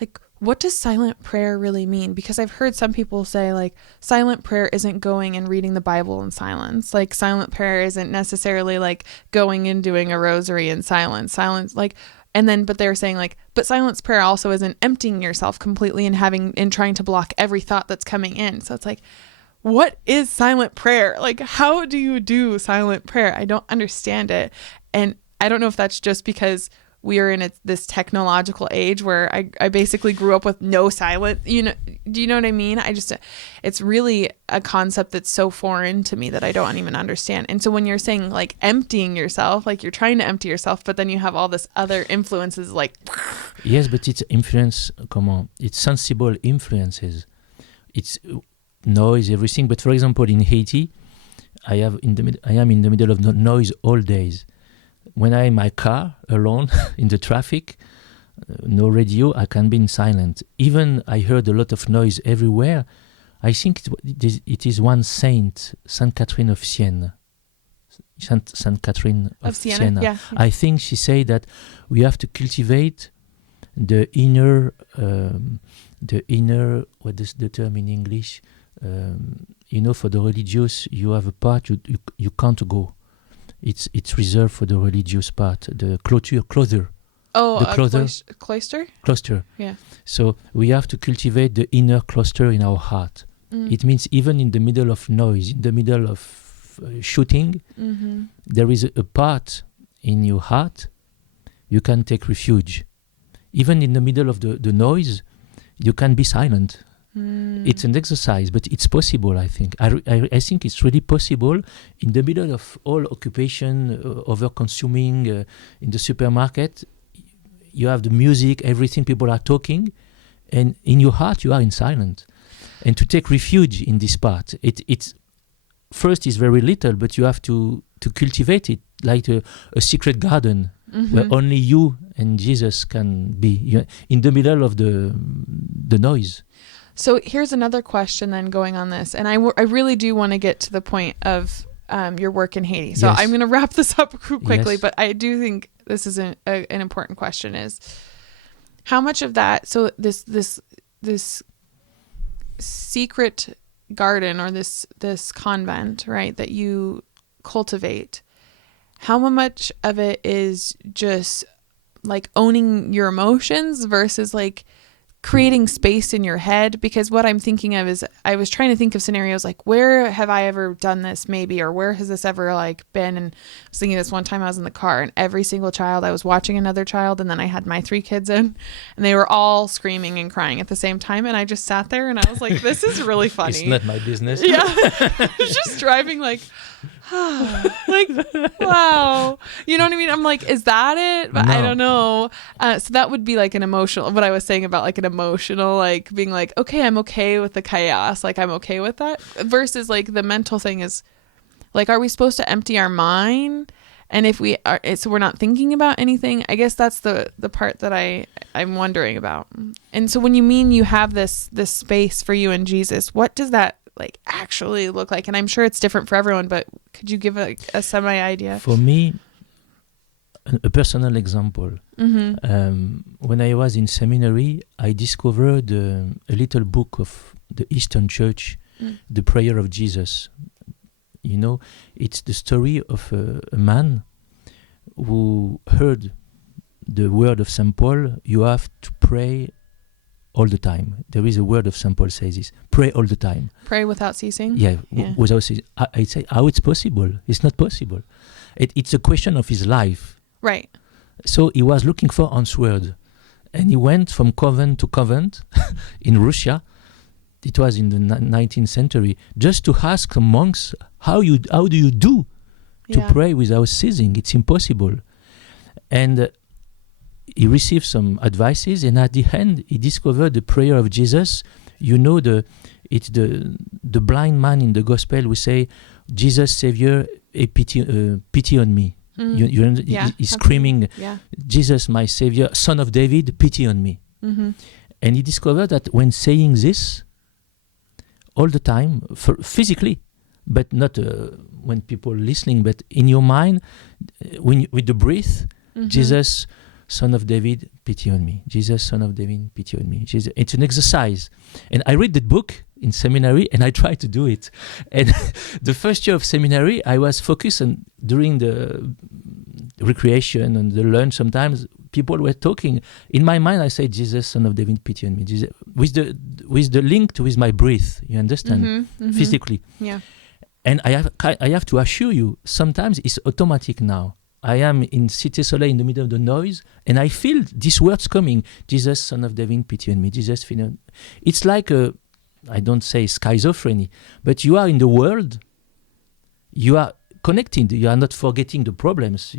like what does silent prayer really mean? Because I've heard some people say like silent prayer isn't going and reading the Bible in silence. Like silent prayer isn't necessarily like going and doing a rosary in silence. Silence, like, and then, but they're saying like, but silence prayer also isn't emptying yourself completely and trying to block every thought that's coming in. So it's like, what is silent prayer? Like, how do you do silent prayer? I don't understand it. And I don't know if that's just because we are in this technological age where I basically grew up with no silence. Do you know what I mean? It's really a concept that's so foreign to me that I don't even understand. And so when you're saying like emptying yourself, like you're trying to empty yourself, but then you have all this other influences like. Yes, but it's influence, it's sensible influences. It's noise, everything. But for example, in Haiti, I am in the middle of noise all days. When I'm in my car alone in the traffic, no radio, I can be in silent. Even I heard a lot of noise everywhere. I think it is one saint, Saint Catherine of Siena. Saint Catherine of Siena. Yeah. I think she said that we have to cultivate the inner, what is the term in English? For the religious, you have a part you can't go. It's reserved for the religious part, the clother. Oh, The a cloister? Cluster. Yeah. So we have to cultivate the inner cluster in our heart. It means even in the middle of noise, in the middle of shooting, there is a part in your heart you can take refuge. Even in the middle of the noise, you can be silent. It's an exercise, but it's possible, I think. I think it's really possible in the middle of all occupation, over-consuming in the supermarket. You have the music, everything, people are talking, and in your heart you are in silence. And to take refuge in this part, it's first is very little, but you have to cultivate it like a secret garden where only you and Jesus can be in the middle of the noise. So here's another question then going on this. And I really do want to get to the point of your work in Haiti. So I'm going to wrap this up quickly, but I do think this is an important question is how much of that, so this secret garden or this convent, right, that you cultivate, how much of it is just like owning your emotions versus like creating space in your head? Because what I'm thinking of is I was trying to think of scenarios like, where have I ever done this maybe, or where has this ever like been? And I was thinking this one time I was in the car and every single child, I was watching another child, and then I had my 3 kids in and they were all screaming and crying at the same time. And I just sat there and I was like, this is really funny. It's not my business. Yeah. I was just driving like, like, wow. You know what I mean? I'm like, is that it? But No. I don't know. So that would be like an emotional, what I was saying about like an emotional, like being like, okay, I'm okay with the chaos. Like I'm okay with that versus like the mental thing is like, are we supposed to empty our mind? And if we are, so we're not thinking about anything. I guess that's the part that I'm wondering about. And so when you mean you have this space for you and Jesus, what does that like actually look like? And I'm sure it's different for everyone, but could you give a semi idea? For me, a personal example. When I was in seminary, I discovered a little book of the Eastern Church, The Prayer of Jesus. You know, it's the story of a man who heard the word of St. Paul, you have to pray all the time. There is a word of St. Paul says this, pray all the time. Pray without ceasing? Yeah. Without ceasing. I say, how it's possible? It's not possible. It's a question of his life. Right. So he was looking for answered. And he went from convent to convent in Russia. It was in the 19th century, just to ask the monks, how do you do to pray without ceasing? It's impossible. And he received some advices, and at the end, he discovered the prayer of Jesus. You know, it's the blind man in the gospel who say, Jesus, Savior, pity on me. He's screaming, Jesus, my Savior, Son of David, pity on me. And he discovered that when saying this, all the time, physically, but not when people listening, but in your mind, with the breath, Jesus, Son of David, pity on me. Jesus, Son of David, pity on me. Jesus. It's an exercise. And I read that book in seminary, and I tried to do it. And the first year of seminary, I was focused on, during the recreation and the lunch, sometimes people were talking. In my mind, I say, Jesus, Son of David, pity on me. Jesus, with the link with my breath, you understand, physically. Yeah. And I have to assure you, sometimes it's automatic now. I am in Cité Soleil in the middle of the noise, and I feel these words coming. Jesus, Son of David, pity on me. Jesus, it's like I don't say schizophrenia, but you are in the world. You are connected. You are not forgetting the problems.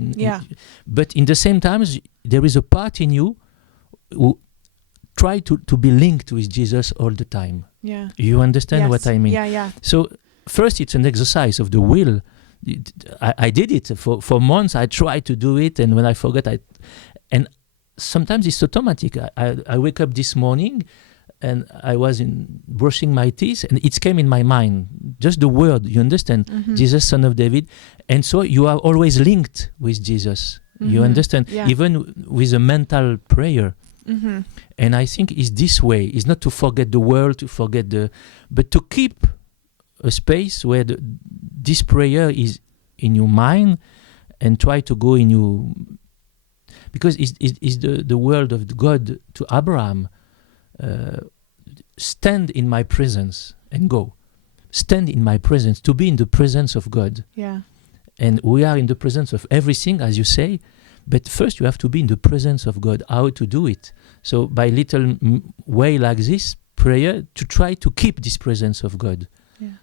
But in the same time, there is a part in you who try to be linked with Jesus all the time. Yeah. You understand what I mean? Yeah. So first, it's an exercise of the will. I did it for months. I tried to do it, and when I forgot, and sometimes it's automatic. I wake up this morning, and I was brushing my teeth, and it came in my mind, just the word. You understand? Jesus, Son of David, and so you are always linked with Jesus. You understand? Yeah. Even with a mental prayer. And I think it's this way. It's not to forget the world, but to keep a space where this prayer is in your mind, and try to go in you, because it's the word of God to Abraham, stand in my presence and go. Stand in my presence, to be in the presence of God. Yeah. And we are in the presence of everything, as you say, but first you have to be in the presence of God. How to do it? So by little way like this, prayer, to try to keep this presence of God,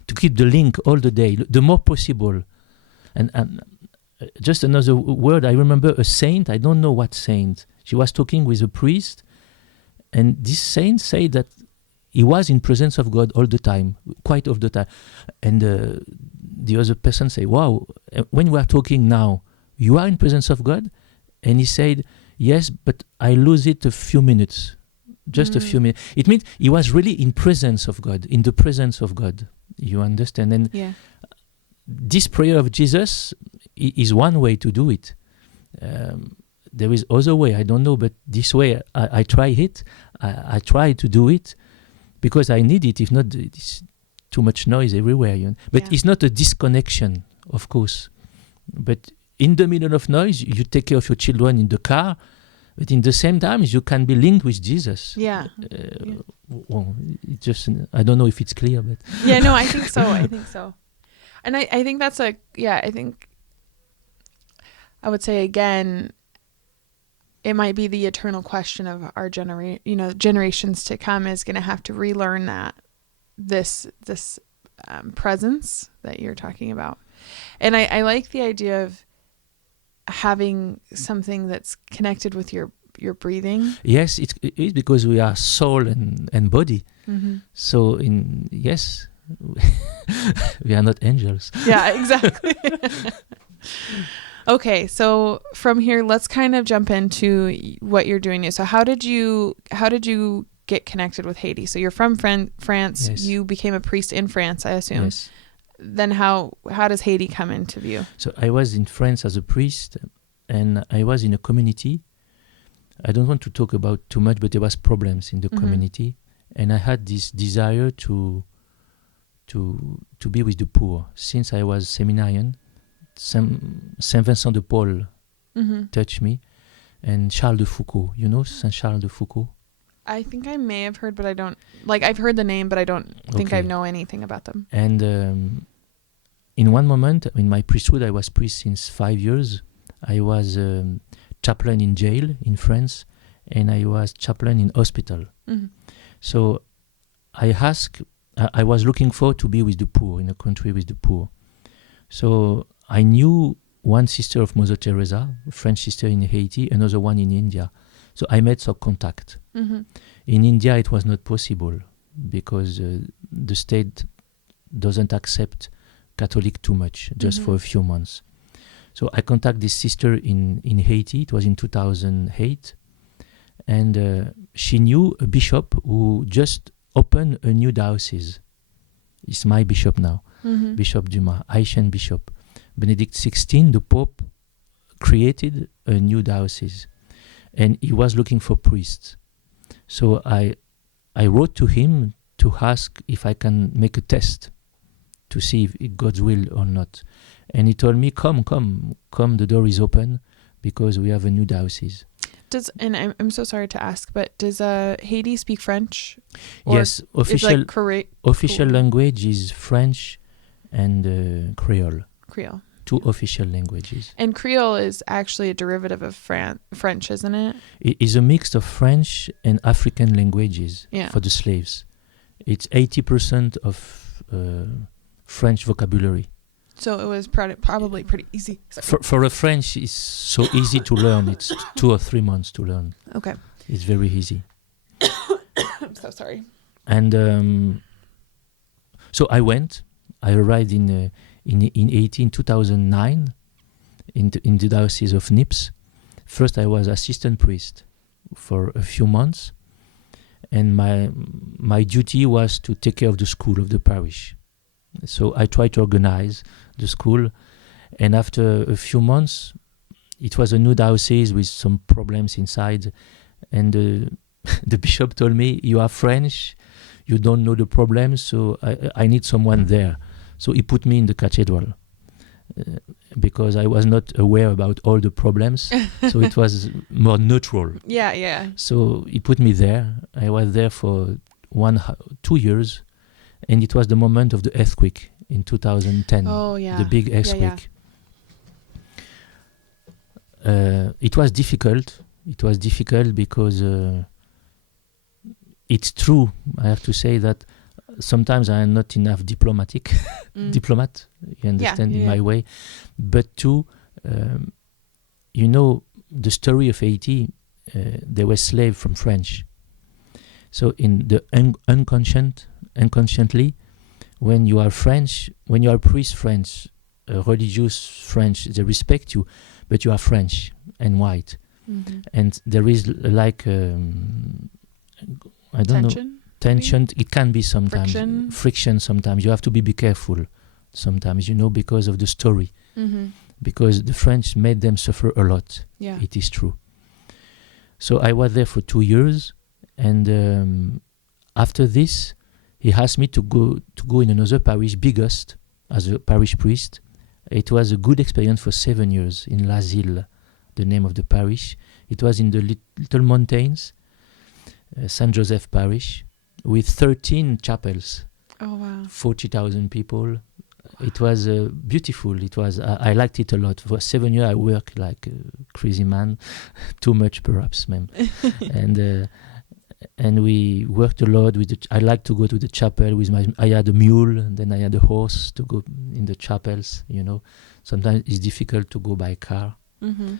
to keep the link all the day, the more possible. And just another word, I remember a saint, I don't know what saint, she was talking with a priest, and this saint said that he was in presence of God all the time, quite all the time. And the other person say, wow, when we are talking now, you are in presence of God? And he said, yes, but I lose it a few minutes, just a few minutes. It means he was really in presence of God, in the presence of God. You understand? And this prayer of Jesus is one way to do it. There is other way, I don't know, but this way I try it. I try to do it because I need it. If not, it's too much noise everywhere. You know? But it's not a disconnection, of course. But in the middle of noise, you take care of your children in the car, but in the same time, you can be linked with Jesus. Well, it just, I don't know if it's clear, but... Yeah, no, I think so. I think so. And I think that's I think I would say again, it might be the eternal question of our generations to come is going to have to relearn that this presence that you're talking about. And I like the idea of having something that's connected with your breathing. Yes, it is because we are soul and body. So we are not angels. Yeah, exactly. Okay, so from here, let's kind of jump into what you're doing now. So how did you get connected with Haiti? So you're from France. Yes. You became a priest in France, I assume. Yes. Then how does Haiti come into view? So I was in France as a priest, and I was in a community. I don't want to talk about too much, but there was problems in the community, and I had this desire to be with the poor. Since I was seminarian, Saint Vincent de Paul touched me, and Charles de Foucault. You know Saint Charles de Foucault? I think I may have heard, but I don't, I've heard the name, but I don't think I know anything about them. And in one moment, in my priesthood, I was priest since 5 years. I was chaplain in jail in France, and I was chaplain in hospital. So I was looking forward to be with the poor, in a country with the poor. So I knew one sister of Mother Teresa, a French sister in Haiti, another one in India. So I made some contact. In India, it was not possible because the state doesn't accept Catholic too much, just for a few months. So I contacted this sister in Haiti. It was in 2008. And she knew a bishop who just opened a new diocese. It's my bishop now, Bishop Dumas, Haitian bishop. Benedict XVI, the Pope, created a new diocese. And he was looking for priests. So I wrote to him to ask if I can make a test to see if it's God's will or not. And he told me, come, the door is open because we have a new diocese. And I'm so sorry to ask, but does Haiti speak French? Yes, official language is French and Creole. Creole. Two official languages. And Creole is actually a derivative of French, isn't it? It is a mix of French and African languages for the slaves. It's 80% of French vocabulary. So it was probably pretty easy. For a French, it's so easy to learn. It's 2 or 3 months to learn. Okay. It's very easy. I'm so sorry. And so I arrived in Haiti in 2009 in the Diocese of Nips. First, I was assistant priest for a few months, and my duty was to take care of the school of the parish. So I tried to organize the school, and after a few months, it was a new diocese with some problems inside, and the bishop told me, "You are French, you don't know the problems, so I need someone there." So he put me in the cathedral. because I was not aware about all the problems. So it was more neutral. Yeah. So he put me there. I was there for 2 years, and it was the moment of the earthquake in 2010. Oh, yeah. The big earthquake. It was difficult. It was difficult because it's true. I have to say that sometimes I am not enough diplomat, you understand, in my way. But too, the story of Haiti, they were slaves from French. So in the unconsciously, when you are French, when you are priest French, religious French, they respect you, but you are French and white. Mm-hmm. And there is like, I don't know. Tension, it can be sometimes. Friction sometimes. You have to be careful sometimes, because of the story. Mm-hmm. Because the French made them suffer a lot. Yeah. It is true. So I was there for 2 years, and after this, he asked me to go in another parish, biggest, as a parish priest. It was a good experience for 7 years in L'Asile, the name of the parish. It was in the little mountains, Saint Joseph Parish, with 13 chapels. Oh, wow. 40,000 people. It was beautiful. It was. I liked it a lot. For 7 years, I worked like a crazy man, too much perhaps, ma'am. and we worked a lot with. I like to go to the chapel with my. I had a mule, and then I had a horse to go in the chapels. Sometimes it's difficult to go by car. Mm-hmm.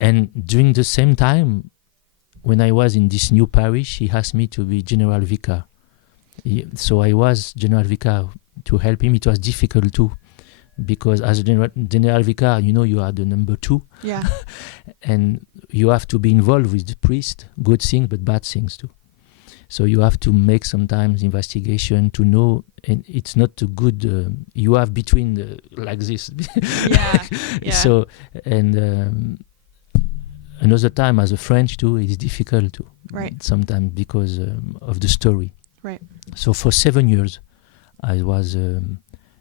And during the same time, when I was in this new parish, he asked me to be general vicar. So I was general vicar to help him. It was difficult too, because as a general vicar, you are the number 2. Yeah. And you have to be involved with the priest, good things, but bad things too. So you have to make sometimes investigation to know, and it's not too good. You have between like this. Yeah. So, and another time as a French too, it's difficult too. Right. Sometimes because of the story. Right. So for 7 years, I was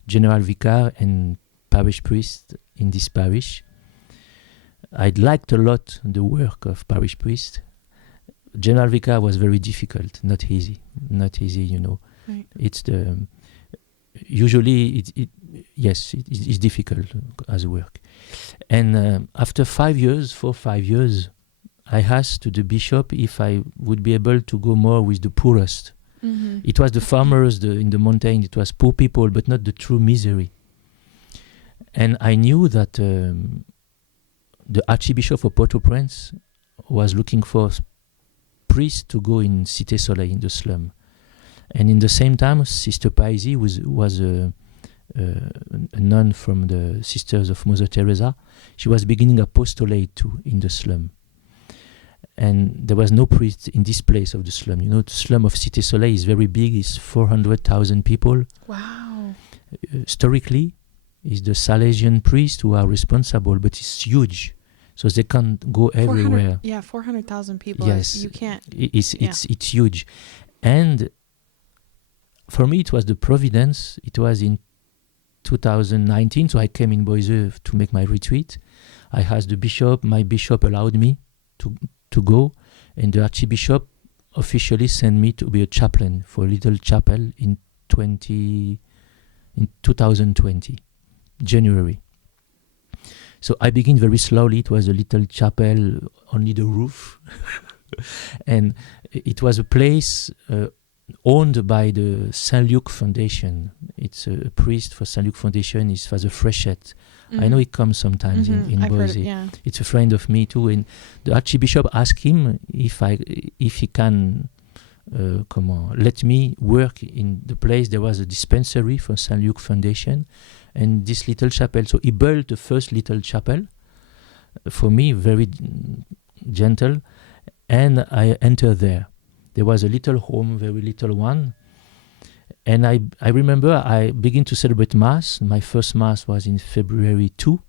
general vicar and parish priest in this parish. I liked a lot the work of parish priest. General vicar was very difficult, not easy. Right. It's usually it's difficult as work. And after 5 years, 5 years, I asked to the bishop if I would be able to go more with the poorest. Mm-hmm. It was the farmers in the mountain. It was poor people, but not the true misery. And I knew that the Archbishop of Port-au-Prince was looking for priests to go in Cité Soleil, in the slum. And in the same time, Sister Paisy was a nun from the Sisters of Mother Teresa. She was beginning apostolate too in the slum. And there was no priest in this place of the slum. The slum of Cité Soleil is very big. It's 400,000 people. Wow. Historically, it's the Salesian priests who are responsible, but it's huge. So they can't go everywhere. 400,000 people. Yes. You can't. It's huge. And for me, it was the providence. It was in 2019, so I came in Boiseux to make my retreat. I asked the bishop. My bishop allowed me to go, and the archbishop officially sent me to be a chaplain for a little chapel in 2020, January. So I began very slowly. It was a little chapel, only the roof, and it was a place owned by the Saint-Luc Foundation. It's a priest for Saint-Luc Foundation. Is Father Fréchette. Mm-hmm. I know he comes sometimes in Boise. Yeah. It's a friend of me too. And the Archbishop asked him if he can let me work in the place. There was a dispensary for Saint-Luc Foundation and this little chapel. So he built the first little chapel for me, very gentle. And I entered there. There was a little home, very little one. And I remember I began to celebrate Mass. My first Mass was in February 2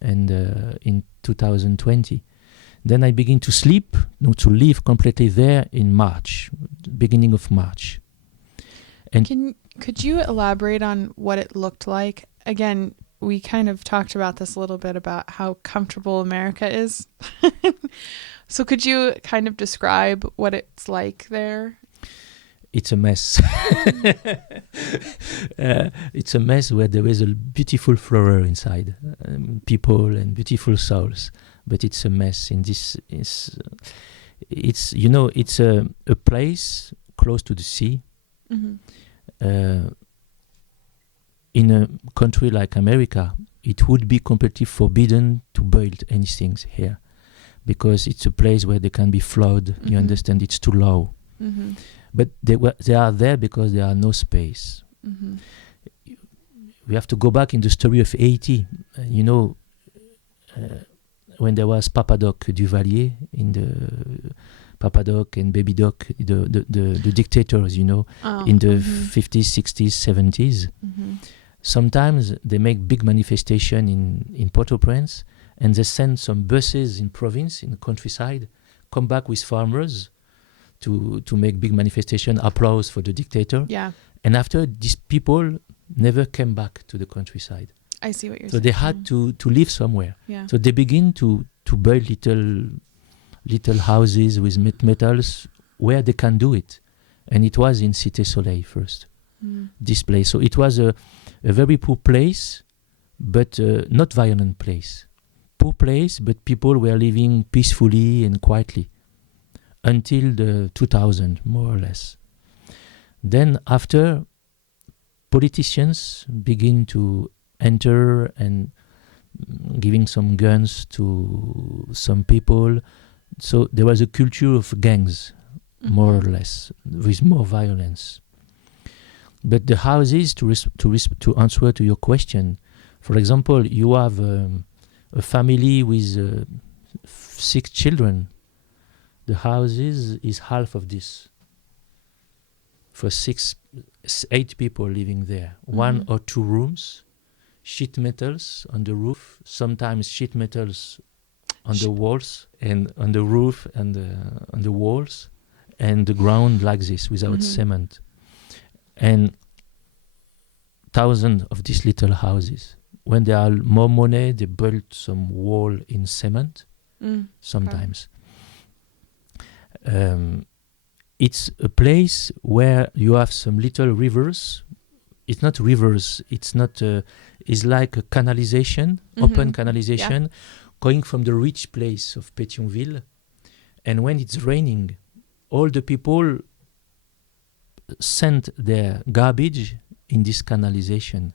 and in 2020. Then I began to sleep, to live completely there in March, beginning of March. And could you elaborate on what it looked like? Again, we kind of talked about this a little bit about how comfortable America is. So could you kind of describe what it's like there? It's a mess. It's a mess where there is a beautiful flora inside, people and beautiful souls. But it's a mess. In this, it's it's a place close to the sea. Mm-hmm. In a country like America, it would be completely forbidden to build anything here, because it's a place where there can be flood. Mm-hmm. You understand? It's too low. Mm-hmm. But they are there because there are no space. Mm-hmm. We have to go back in the story of Haiti. When there was Papa Doc Duvalier in the Papa Doc and Baby Doc, the dictators, in the Mm-hmm. 50s, 60s, 70s. Mm-hmm. Sometimes they make big manifestation in Port-au-Prince, and they send some buses in province, in the countryside, come back with farmers to make big manifestation, applause for the dictator. Yeah, And after, these people never came back to the countryside. I see what you're So saying. they had to live somewhere. Yeah. So they begin to build little houses with metals where they can do it. And it was in Cité Soleil first, this place. So it was a very poor place, but not violent place. Poor place, but people were living peacefully and quietly until the 2000, more or less. Then after, politicians begin to enter and giving some guns to some people. So there was a culture of gangs, more or less, with more violence. But the houses, to answer to your question, for example, you have a family with 6 children. The houses is half of this. For 8 people living there, 1 or 2 rooms, sheet metals on the roof, sometimes sheet metals on the walls and on the roof and on the walls, and the ground like this without cement. And thousands of these little houses. When there are more money, they build some wall in cement sometimes. It's a place where you have some little rivers. It's not rivers. It's not. It's like a canalization, open canalization, going from the rich place of Pétionville. And when it's raining, all the people send their garbage in this canalization.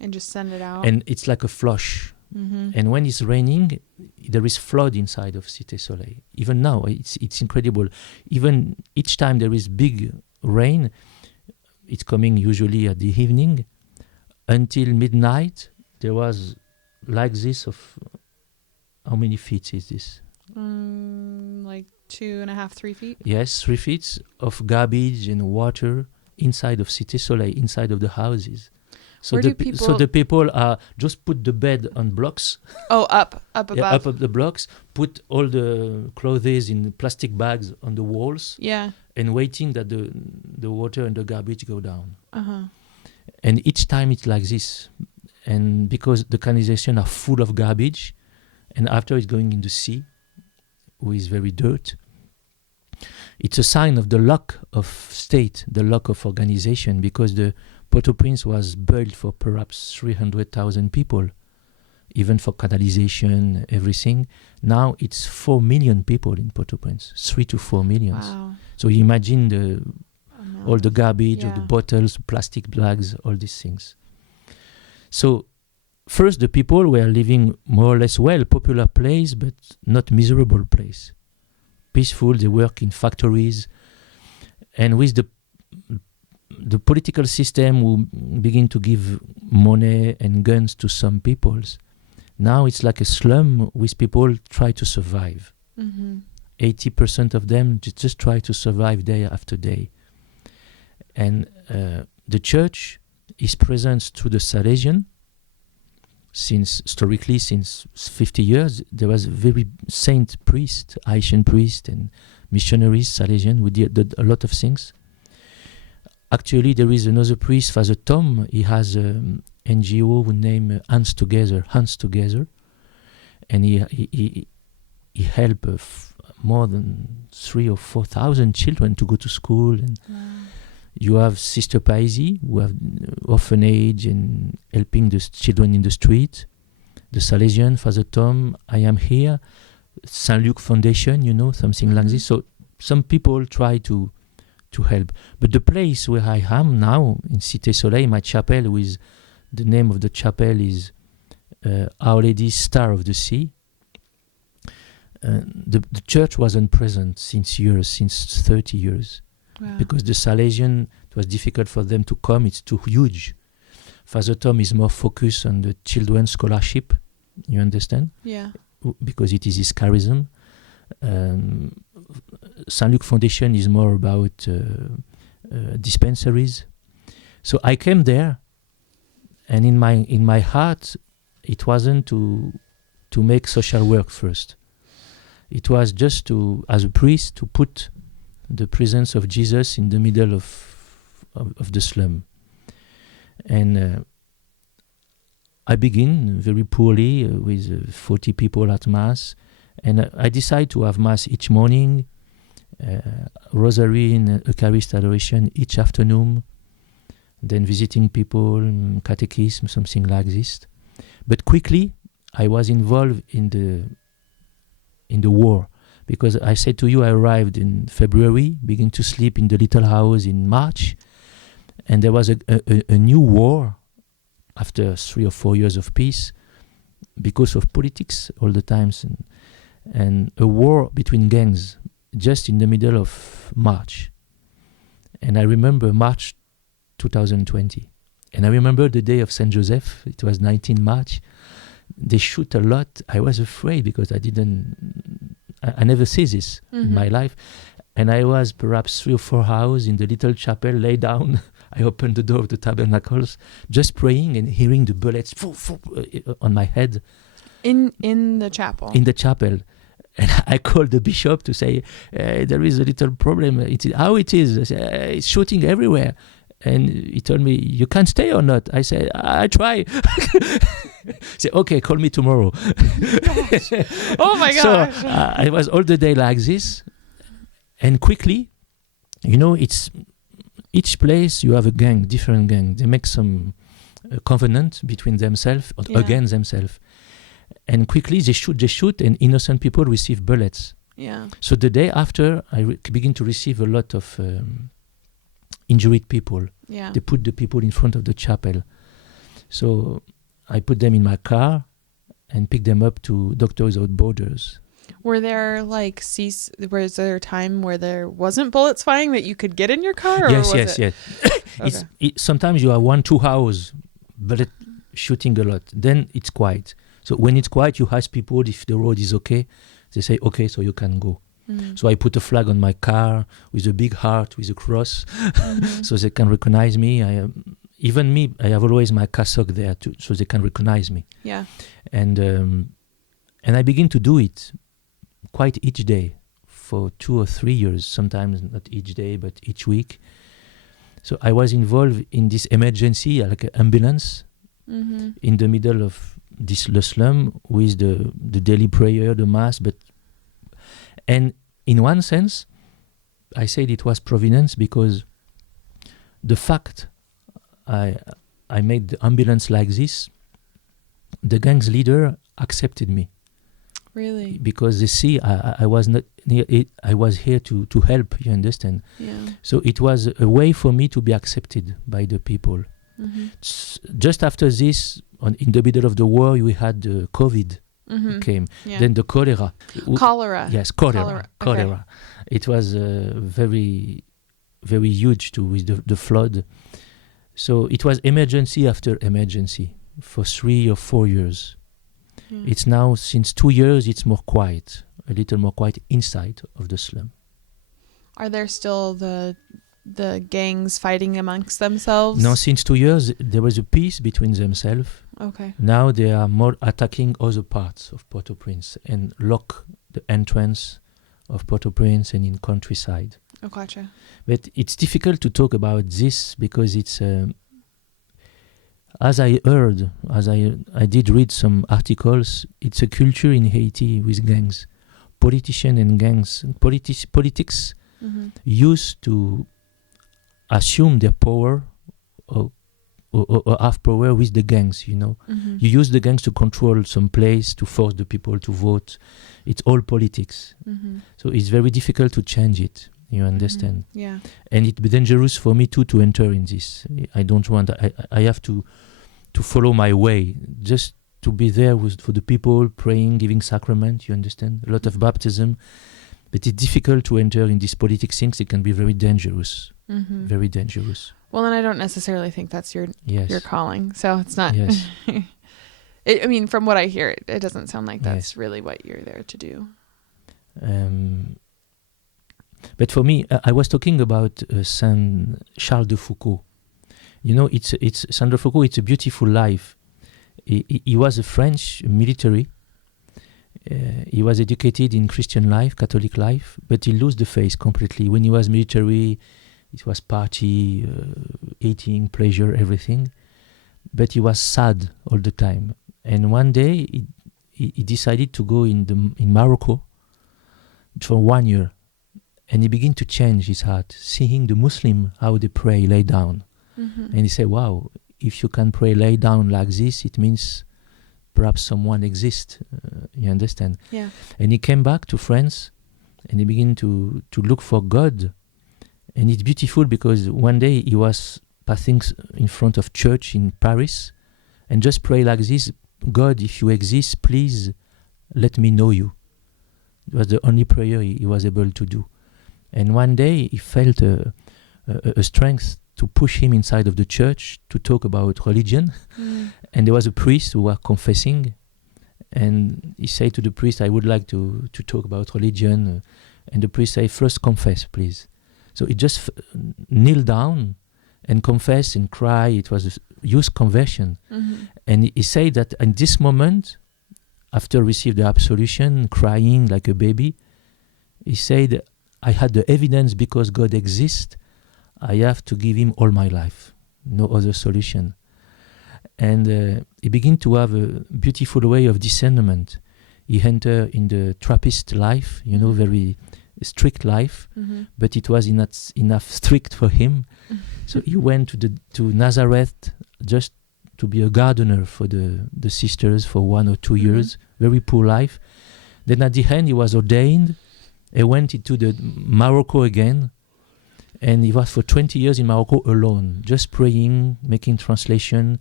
And just send it out. And it's like a flush. And when it's raining, there is flood inside of Cité Soleil. Even now, it's incredible. Even each time there is big rain, it's coming usually at the evening. Until midnight, there was like this of, how many feet is this? Like 2.5, 3 feet? Yes, 3 feet of garbage and water inside of Cité Soleil, inside of the houses. So the people just put the bed on blocks. Oh, up above. Yeah, up the blocks. Put all the clothes in plastic bags on the walls. Yeah. And waiting that the water and the garbage go down. Uh-huh. And each time it's like this, and because the canalization are full of garbage, and after it's going in the sea, with very dirt. It's a sign of the lack of state, the lack of organization, because the Port-au-Prince was built for perhaps 300,000 people, even for canalization, everything. Now it's 4 million people in Port-au-Prince, 3 to 4 million. Wow. So you imagine all the garbage, all the Yeah. bottles, plastic bags, all these things. So first the people were living more or less well, popular place, but not miserable place. Peaceful, they work in factories. And with the political system who begin to give money and guns to some peoples, now it's like a slum with people try to survive. 80% of them just try to survive day after day. And the church is present through the Salesian. Historically, since 50 years, there was very saint priest, Haitian priest and missionaries, Salesian, who did a lot of things. Actually, there is another priest, Father Tom. He has NGO who named Hands Together, and he helped more than 3,000 or 4,000 children to go to school. And you have Sister Paisy, who have orphanage and helping the children in the street. The Salesian, Father Tom, I Am Here, Saint Luke Foundation, something like this. So some people try to help. But the place where I am now, in Cité Soleil, my chapel, with the name of the chapel is Our Lady Star of the Sea. The church wasn't present since 30 years. Wow. Because the Salesian, it was difficult for them to come, it's too huge. Father Tom is more focused on the children's scholarship, you understand? Yeah. Because it is his charism. Saint Luke Foundation is more about dispensaries. So I came there, and in my heart, it wasn't to make social work first. It was just to, as a priest, to put the presence of Jesus in the middle of the slum. And I begin very poorly with 40 people at Mass, and I decide to have Mass each morning, Rosary and Eucharist adoration each afternoon, then visiting people, catechism, something like this. But quickly, I was involved in the war, because I said to you, I arrived in February, began to sleep in the little house in March, and there was a new war after 3 or 4 years of peace, because of politics all the times, and a war between gangs just in the middle of March. And I remember March 2020, and I remember the day of Saint Joseph. It was 19 March. They shoot a lot. I was afraid because I never see this in my life. And I was perhaps 3 or 4 hours in the little chapel, lay down. I opened the door of the tabernacles, just praying and hearing the bullets on my head. In the chapel? In the chapel. And I called the bishop to say, there is a little problem. How it is? I said, it's shooting everywhere. And he told me, you can stay or not? I said, I try. He said, okay, call me tomorrow. Oh my gosh. So I was all the day like this. And quickly, it's each place you have a gang, different gang. They make some covenant between themselves, against themselves. And quickly they shoot, and innocent people receive bullets. Yeah. So the day after, I begin to receive a lot of injured people. Yeah. They put the people in front of the chapel. So I put them in my car and picked them up to Doctors Without Borders. Was there a time where there wasn't bullets flying that you could get in your car? Or Yes. Okay. Sometimes you have 1-2 hours, bullet shooting a lot. Then it's quiet. So when it's quiet, you ask people if the road is okay. They say, okay, so you can go. So I put a flag on my car with a big heart, with a cross, so they can recognize me. I have always my cassock there too, so they can recognize me. Yeah. And I begin to do it quite each day for 2 or 3 years, sometimes not each day, but each week. So I was involved in this emergency, like an ambulance, in the middle of the slum with the daily prayer, the Mass. And in one sense, I said it was providence, because the fact I made the ambulance like this, the gang's leader accepted me. Really? Because they see I was not near it, I was here to help, you understand? Yeah. So it was a way for me to be accepted by the people. Just after this, in the middle of the war, we had COVID came. Yeah. Then the cholera. Cholera. Yes, cholera. Okay. It was very, very huge too, with the flood. So it was emergency after emergency for 3 or 4 years. Yeah. It's now, since 2 years, it's more quiet, a little more quiet inside of the slum. Are there still the gangs fighting amongst themselves? No, since 2 years, there was a peace between themselves. Okay. Now they are more attacking other parts of Port-au-Prince and lock the entrance of Port-au-Prince and in countryside. Oh, gotcha. But it's difficult to talk about this because it's as I heard, I did read some articles, it's a culture in Haiti with gangs. Politicians and gangs, politics used to assume their power or have power with the gangs, you know. You use the gangs to control some place, to force the people to vote. It's all politics. So it's very difficult to change it, you understand? Yeah. And it's dangerous for me too to enter in this. I don't want, I have to follow my way, just to be there for the people, praying, giving sacrament, you understand? A lot of baptism. But it's difficult to enter in these politics things. It can be very dangerous. Very dangerous. Well, and I don't necessarily think that's your calling. So it's not. Yes. I mean, from what I hear, it doesn't sound like that's really what you're there to do. But for me, I was talking about Saint Charles de Foucault. You know, it's Saint de Foucault. It's a beautiful life. He was a French military. He was educated in Christian life, Catholic life, but he lost the faith completely. When he was military, it was party, eating, pleasure, everything. But he was sad all the time. And one day, he decided to go in Morocco for 1 year. And he began to change his heart, seeing the Muslim, how they pray, lay down. And he said, wow, if you can pray, lay down like this, it means perhaps someone exists. You understand? Yeah. And he came back to France and he began to look for God. And it's beautiful because one day he was passing in front of church in Paris and just pray like this, God, if you exist, please let me know you. It was the only prayer he was able to do. And one day he felt a strength to push him inside of the church to talk about religion. And there was a priest who was confessing. And he said to the priest, I would like to talk about religion. And the priest said, first confess, please. So he just kneeled down and confessed and cried. It was a huge conversion. And he said that in this moment, after receiving the absolution, crying like a baby, he said, I had the evidence because God exists. I have to give him all my life. No other solution. And he began to have a beautiful way of discernment. He entered in the Trappist life, you know, very strict life, but it was not enough strict for him. So he went to Nazareth just to be a gardener for the sisters for 1 or 2 years, very poor life. Then at the end he was ordained. He went into the Morocco again, and he was for 20 years in Morocco alone, just praying, making translation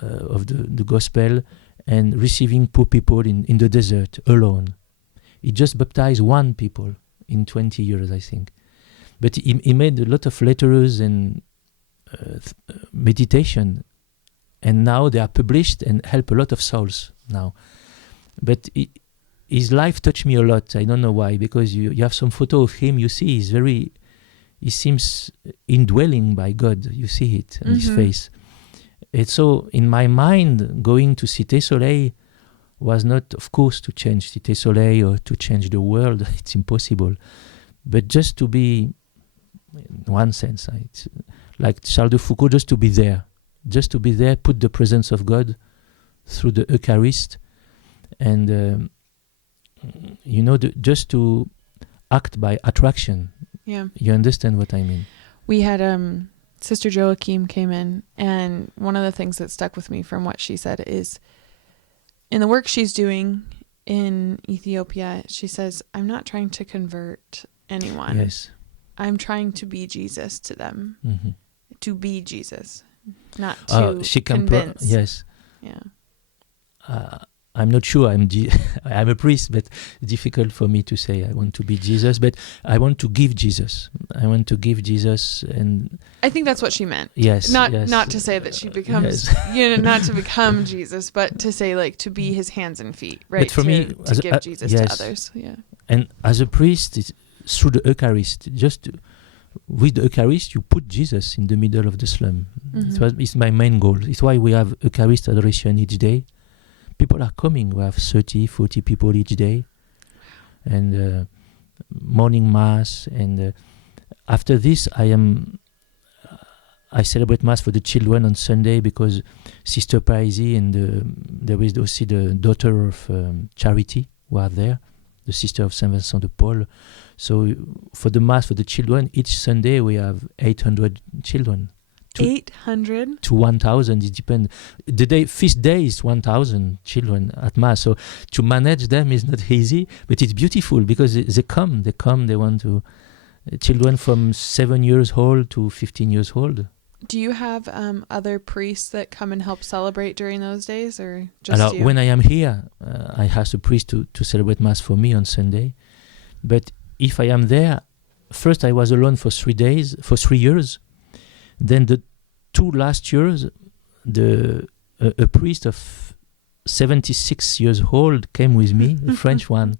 of the gospel, and receiving poor people in the desert alone. He just baptized 1 people in 20 years, I think. But he made a lot of letters and meditation, and now they are published and help a lot of souls now. But his life touched me a lot. I don't know why, because you have some photo of him, you see he seems indwelling by God. You see it on his face. And so in my mind, going to Cité Soleil was not, of course, to change Cité Soleil or to change the world. It's impossible. But just to be, in one sense, it's like Charles de Foucault, just to be there. Just to be there, put the presence of God through the Eucharist. And, you know, just to act by attraction. Yeah. You understand what I mean? We had Sister Joachim came in, and one of the things that stuck with me from what she said is, in the work she's doing in Ethiopia, she says, I'm not trying to convert anyone. Yes. I'm trying to be Jesus to them. To be Jesus, not to she can convince. Yes. Yeah. I'm not sure I'm a priest, but it's difficult for me to say I want to be Jesus, but I want to give Jesus. I want to give Jesus, and I think that's what she meant. Yes. Not to say that she becomes, not to become Jesus, but to say like to be his hands and feet, right? But for me, to give Jesus to others. Yeah. And as a priest, it's through the Eucharist, with the Eucharist, you put Jesus in the middle of the slum. It's my main goal. It's why we have Eucharist adoration each day. People are coming. We have 30, 40 people each day. And morning mass. And after this, I I celebrate Mass for the children on Sunday because Sister Paisy and there is also the daughter of Charity who are there, the sister of Saint Vincent de Paul. So for the Mass for the children, each Sunday we have 800 children. 800 to 1,000. It depends. Feast day is 1,000 children at Mass. So to manage them is not easy, but it's beautiful because they come. They want to. Children from 7 years old to 15 years old. Do you have other priests that come and help celebrate during those days, or just Alors, you? when I am here, I ask a priest to celebrate Mass for me on Sunday. But if I am there, first I was alone for 3 years. Then the 2 last years, a priest of 76 years old came with me, a French one.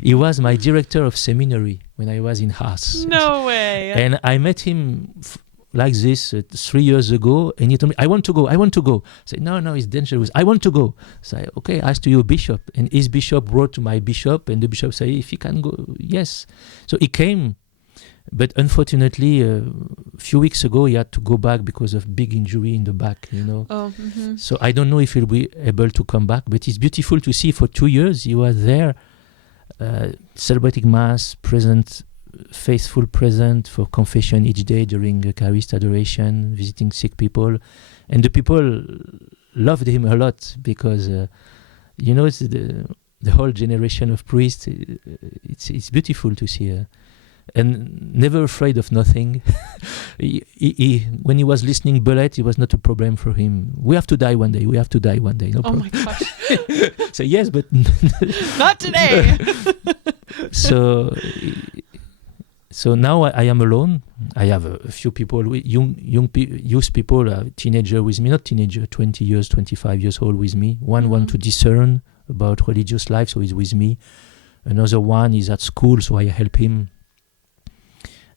He was my director of seminary when I was in Haas. No way. And I met him like this 3 years ago, and he told me, I want to go. I said, no, it's dangerous. I want to go. So I, okay, ask to your bishop. And his bishop wrote to my bishop, and the bishop said, if he can go, yes. So he came. But unfortunately, a few weeks ago, he had to go back because of big injury in the back, Oh, mm-hmm. So I don't know if he'll be able to come back, but it's beautiful to see for 2 years he was there, celebrating Mass, faithful present for confession each day during Eucharist adoration, visiting sick people. And the people loved him a lot because, it's the whole generation of priests. It's beautiful to see and never afraid of nothing. When he was listening ballet, it was not a problem for him. We have to die one day. No problem. My gosh. So yes, but not today. So now I am alone. I have a few people, youth people, teenager with me, not teenager, 20 years, 25 years old with me. One want to discern about religious life, so he's with me. Another one is at school, so I help him.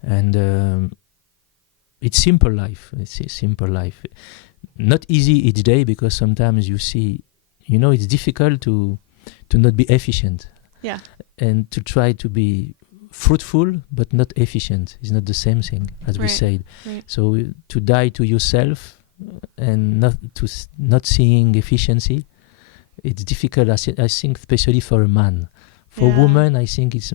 And it's simple life. Not easy each day because sometimes you see, it's difficult to not be efficient. Yeah. And to try to be fruitful but not efficient is not the same thing, as we said. Right. So to die to yourself and not seeing efficiency, it's difficult. I think, especially for a man. For women, I think it's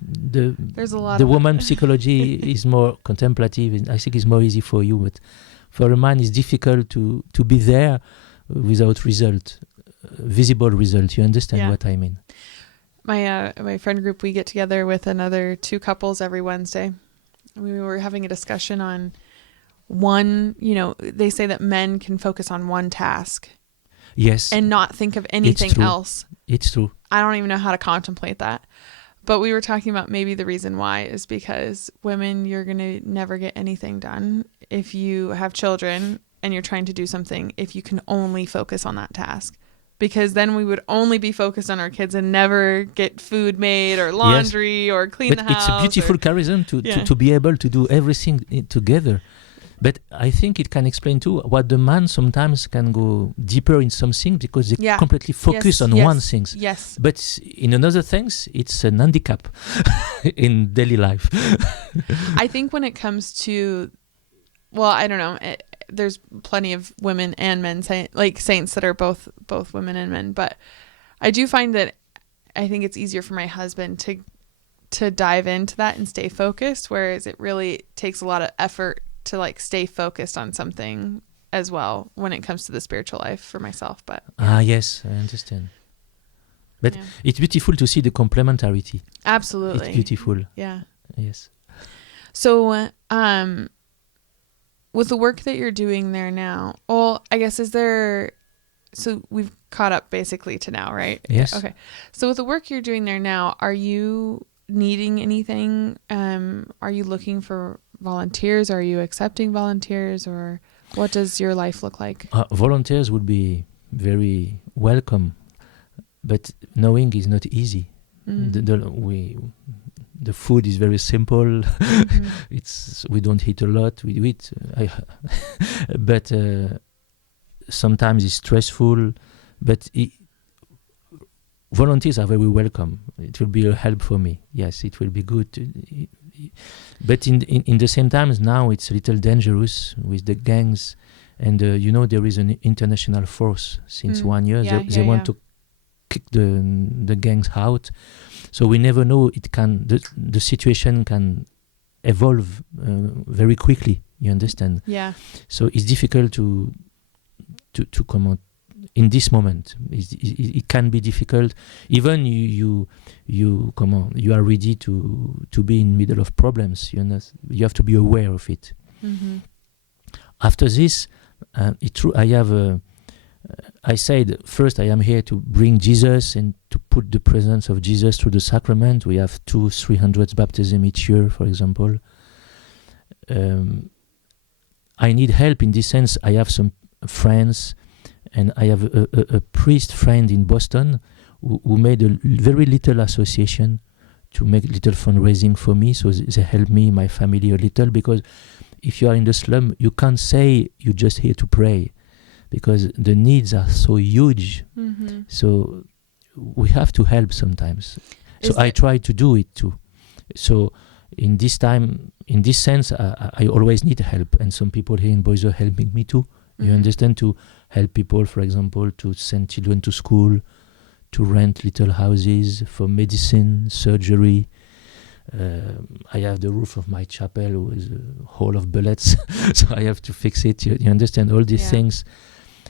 there's a lot. The woman psychology is more contemplative, and I think it's more easy for you. But for a man, it's difficult to be there without visible result. You understand what I mean? My friend group, we get together with another 2 couples every Wednesday. We were having a discussion on one. They say that men can focus on one task. Yes. And not think of anything else. It's true. I don't even know how to contemplate that. But we were talking about maybe the reason why is because women, you're going to never get anything done if you have children and you're trying to do something, if you can only focus on that task. Because then we would only be focused on our kids and never get food made or laundry or clean the house. But it's a beautiful charism to be able to do everything together. But I think it can explain too what the man sometimes can go deeper in something because they completely focus on one thing. Yes. But in another things, it's an handicap in daily life. I think when it comes to, I don't know. There's plenty of women and men saints that are both women and men. But I do find that I think it's easier for my husband to dive into that and stay focused, whereas it really takes a lot of effort to stay focused on something as well when it comes to the spiritual life for myself. But yes, I understand. But it's beautiful to see the complementarity. Absolutely. It's beautiful. Yeah. Yes. So with the work that you're doing there now, I guess so we've caught up basically to now, right? Yes. Okay. So with the work you're doing there now, are you needing anything? Are you looking for volunteers? Are you accepting volunteers, or what does your life look like? Volunteers would be very welcome, but knowing is not easy. The food is very simple. We don't eat a lot. We eat, but sometimes it's stressful. But volunteers are very welcome. It will be a help for me. Yes, it will be good. but in the same times now it's a little dangerous with the gangs, and there is an international force since 1 year. They want to kick the gangs out, so we never know. The situation can evolve very quickly. You understand? Yeah. So it's difficult to comment in this moment. It can be difficult. Even you are ready to be in middle of problems. You have to be aware of it. Mm-hmm. After this, it's true. I said first I am here to bring Jesus and to put the presence of Jesus through the sacrament. We have 200-300 baptism each year, for example. I need help in this sense. I have some friends, and I have a priest friend in Boston who made a very little association to make little fundraising for me. So they help me, my family a little, because if you are in the slum, you can't say you're just here to pray, because the needs are so huge. Mm-hmm. So we have to help sometimes. So I try to do it too. So in this sense, I always need help, and some people here in Boise are helping me too. Mm-hmm. You understand, to help people, for example, to send children to school, to rent little houses for medicine, surgery. I have the roof of my chapel with a hole of bullets, so I have to fix it. You understand all these things.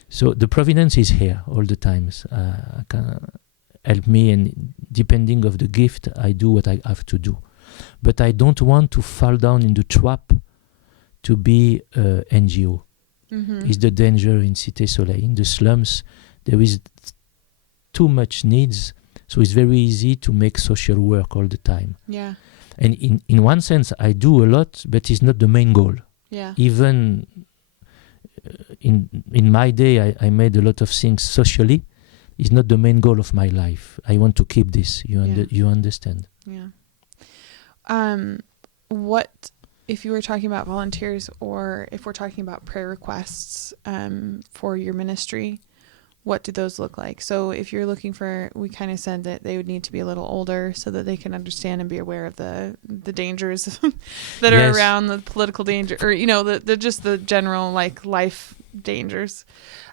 So the providence is here all the times. Can help me, and depending of the gift, I do what I have to do. But I don't want to fall down in the trap to be NGO. Mm-hmm. Is the danger in Cité Soleil. In the slums, there is too much needs, so it's very easy to make social work all the time. Yeah. And in one sense, I do a lot, but it's not the main goal. Yeah. Even in my day, I made a lot of things socially. It's not the main goal of my life. I want to keep this. You understand? Yeah. What, if you were talking about volunteers, or if we're talking about prayer requests for your ministry, what do those look like? So if you're looking for, we kind of said that they would need to be a little older so that they can understand and be aware of the dangers that are around, the political danger, or the just the general life dangers.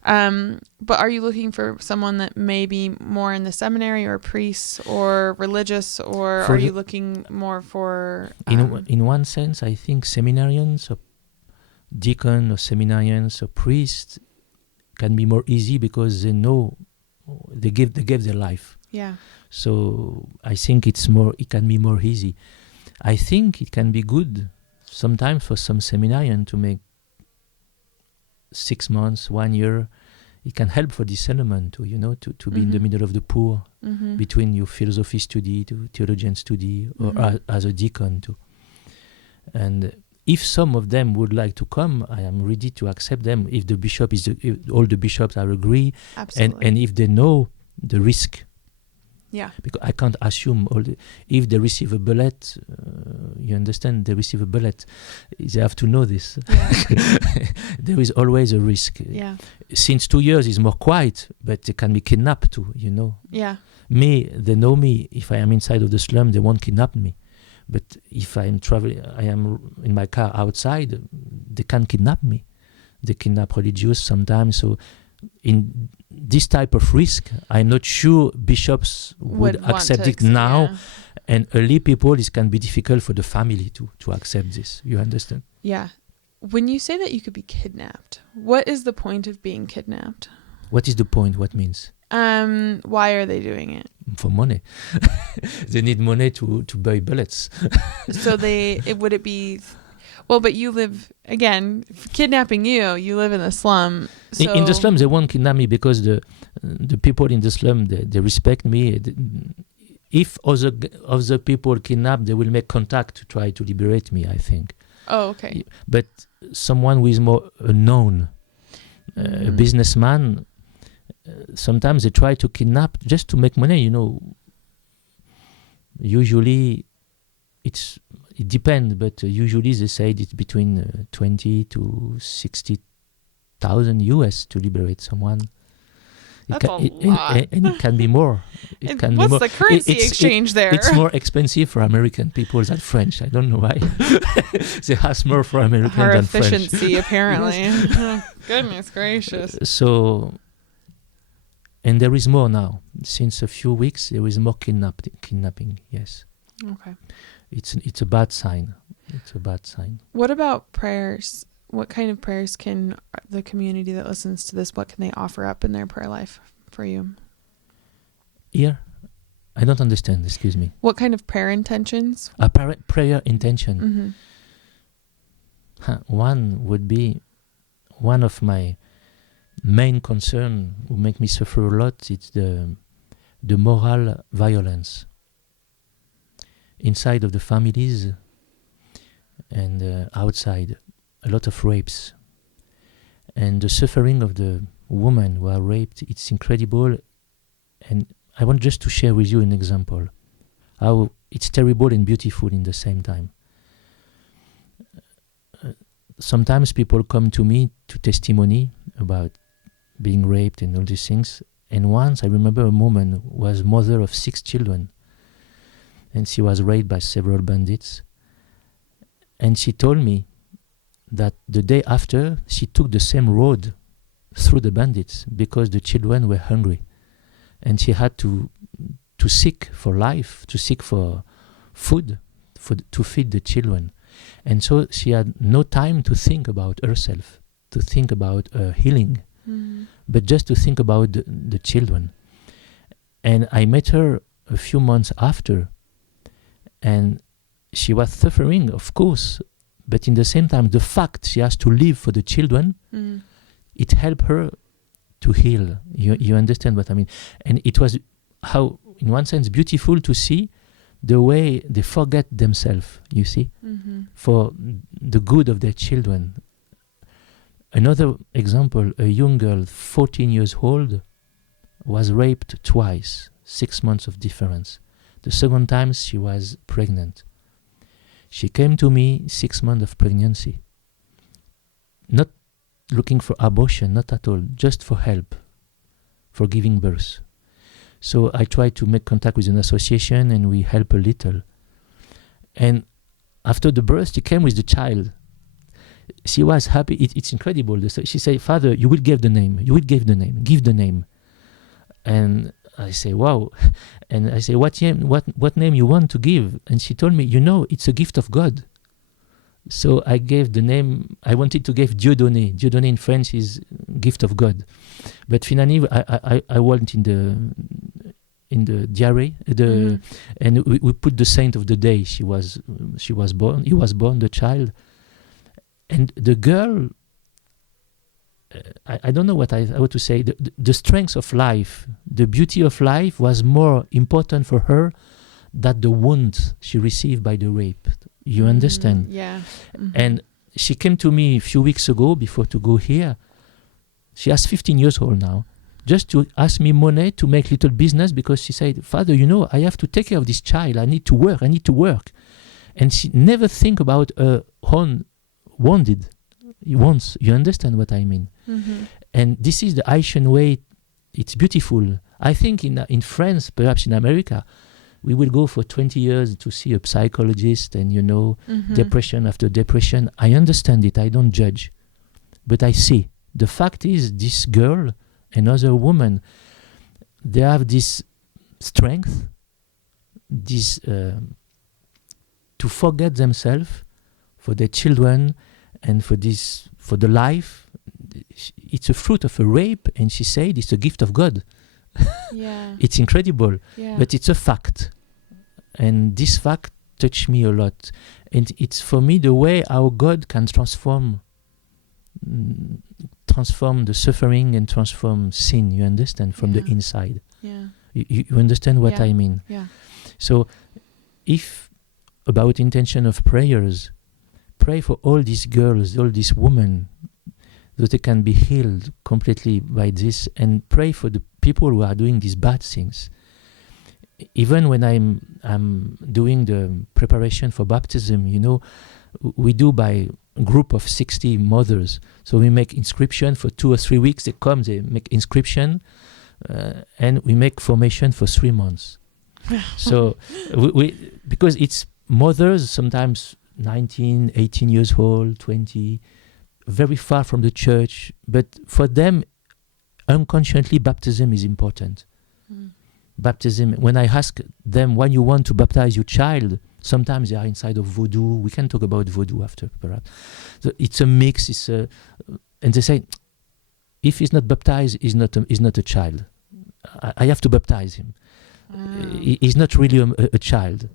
But are you looking for someone that may be more in the seminary, or priests, or religious, or are you looking more for? In one sense, I think seminarians, or deacon, or seminarians, or priests can be more easy because they know they gave their life. Yeah. So I think it can be more easy. I think it can be good sometimes for some seminarian to make 6 months, 1 year. It can help for discernment too, to be in the middle of the poor, between your philosophy study to theologian study, or as a deacon too. And if some of them would like to come, I am ready to accept them. If the bishop if all the bishops are agree, and if they know the risk. Yeah. Because I can't assume if they receive a bullet, you understand, they receive a bullet, they have to know this. Yeah. There is always a risk. Yeah. Since 2 years is more quiet, but they can be kidnapped too, Yeah. They know me. If I am inside of the slum, they won't kidnap me. But if I am traveling, I am in my car outside, they can kidnap me. They kidnap religious sometimes. So in this type of risk, I'm not sure bishops would accept it now. Yeah. And early people, it can be difficult for the family to accept this. You understand? Yeah. When you say that you could be kidnapped, what is the point of being kidnapped? What is the point? What means? Why are they doing it? For money. They need money to buy bullets. So would it be, well, but you live, again, kidnapping you live in the slum. So in the slum, they won't kidnap me because the people in the slum, they respect me. If other people kidnap, they will make contact to try to liberate me, I think. Oh, okay. But someone who is more known, a businessman, sometimes they try to kidnap just to make money, Usually it depends, but usually they say it's between 20 to 60,000 US to liberate someone. That's a lot. And it can be more. What's the currency exchange there? It's more expensive for American people than French. I don't know why. They ask more for American Our than French. efficiency, apparently. Oh, goodness gracious. So, and there is more now. Since a few weeks, there is more kidnapping. Yes. Okay. It's a bad sign. It's a bad sign. What about prayers? What kind of prayers can the community that listens to this, what can they offer up in their prayer life for you? Here? I don't understand, excuse me. What kind of prayer intentions? A prayer intention. One would be, one of my main concern who make me suffer a lot, it's the moral violence inside of the families and outside. A lot of rapes. And the suffering of the women who are raped, it's incredible. And I want just to share with you an example. How it's terrible and beautiful in the same time. Sometimes people come to me to testimony about being raped and all these things. And once I remember a woman who was mother of 6 children. And she was raped by several bandits. And she told me that the day after, she took the same road through the bandits because the children were hungry. And she had to seek for life, to seek for food, to feed the children. And so she had no time to think about herself, to think about healing, but just to think about the children. And I met her a few months after, and she was suffering, of course, but in the same time, the fact she has to live for the children, it helped her to heal. You understand what I mean? And it was how, in one sense, beautiful to see the way they forget themselves, you see, for the good of their children. Another example, a young girl, 14 years old, was raped twice, 6 months of difference. The second time she was pregnant. She came to me 6 months of pregnancy. Not looking for abortion, not at all, just for help, for giving birth. So I tried to make contact with an association and we help a little. And after the birth, she came with the child. She was happy. It's incredible. She said, "Father, you will give the name. You will give the name. Give the name." And I say, "Wow." And I say, what name you want to give? And she told me, it's a gift of God. So I gave the name, I wanted to give Dieudonné. Dieudonné in French is gift of God. But finally, I went in the diary, and we put the saint of the day. She was born, he was born, the child. And the girl, I don't know what I want to say. The strength of life, the beauty of life was more important for her than the wound she received by the rape. You understand? Yeah. And she came to me a few weeks ago before to go here. She was 15 years old now, just to ask me money to make little business because she said, "Father, I have to take care of this child. I need to work. And she never think about her own wounded. Once, you understand what I mean? And this is the Haitian way. It's beautiful. I think in France, perhaps in America, we will go for 20 years to see a psychologist and, depression after depression. I understand it. I don't judge. But I see. The fact is, this girl and other woman, they have this strength, this to forget themselves for their children and for the life. It's a fruit of a rape, and she said it's a gift of God. Yeah. It's incredible, yeah. But it's a fact. And this fact touched me a lot. And it's for me the way how God can transform the suffering and transform sin, you understand, from the inside. Yeah. You understand what I mean? Yeah. So if about intention of prayers, pray for all these girls, all these women, that they can be healed completely by this, and pray for the people who are doing these bad things. Even when I'm doing the preparation for baptism, we do by a group of 60 mothers. So we make inscription for 2 or 3 weeks. They come, they make inscription. and we make formation for 3 months. So we because it's mothers, sometimes 19, 18 years old, 20, very far from the church, but for them, unconsciously, baptism is important. Baptism, when I ask them when you want to baptize your child, sometimes they are inside of voodoo. We can talk about voodoo after, perhaps. So it's a mix. And they say, if he's not baptized, he's not a child. I have to baptize him. He's not really a child.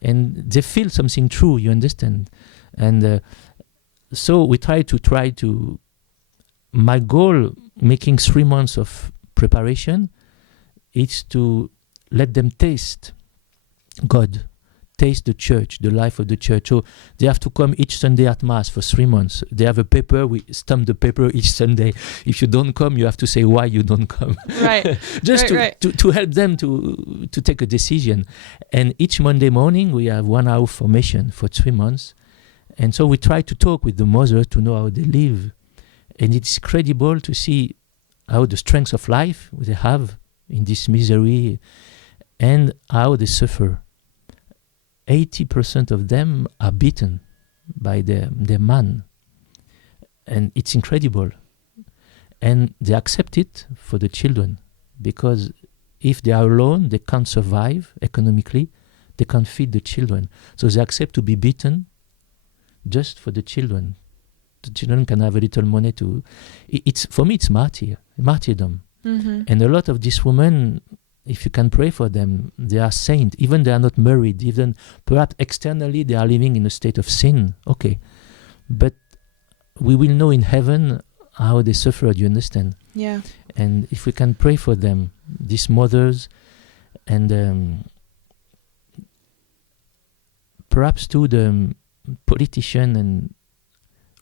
And they feel something true, you understand? And so we try to, my goal, making 3 months of preparation, is to let them taste God, taste the church, the life of the church. So they have to come each Sunday at Mass for 3 months. They have a paper, we stamp the paper each Sunday. If you don't come, you have to say why you don't come. Right. Just right. To help them to take a decision. And each Monday morning, we have 1 hour formation for 3 months. And so we try to talk with the mother to know how they live. And it's credible to see how the strength of life they have in this misery and how they suffer. 80% of them are beaten by their man. And it's incredible. And they accept it for the children, because if they are alone, they can't survive economically, they can't feed the children. So they accept to be beaten just for the children. The children can have a little money to... It's for me, it's martyrdom. Mm-hmm. And a lot of these women, if you can pray for them, they are saints. Even they are not married, even perhaps externally they are living in a state of sin. Okay. But we will know in heaven how they suffered, you understand? Yeah. And if we can pray for them, these mothers, and perhaps to the politicians and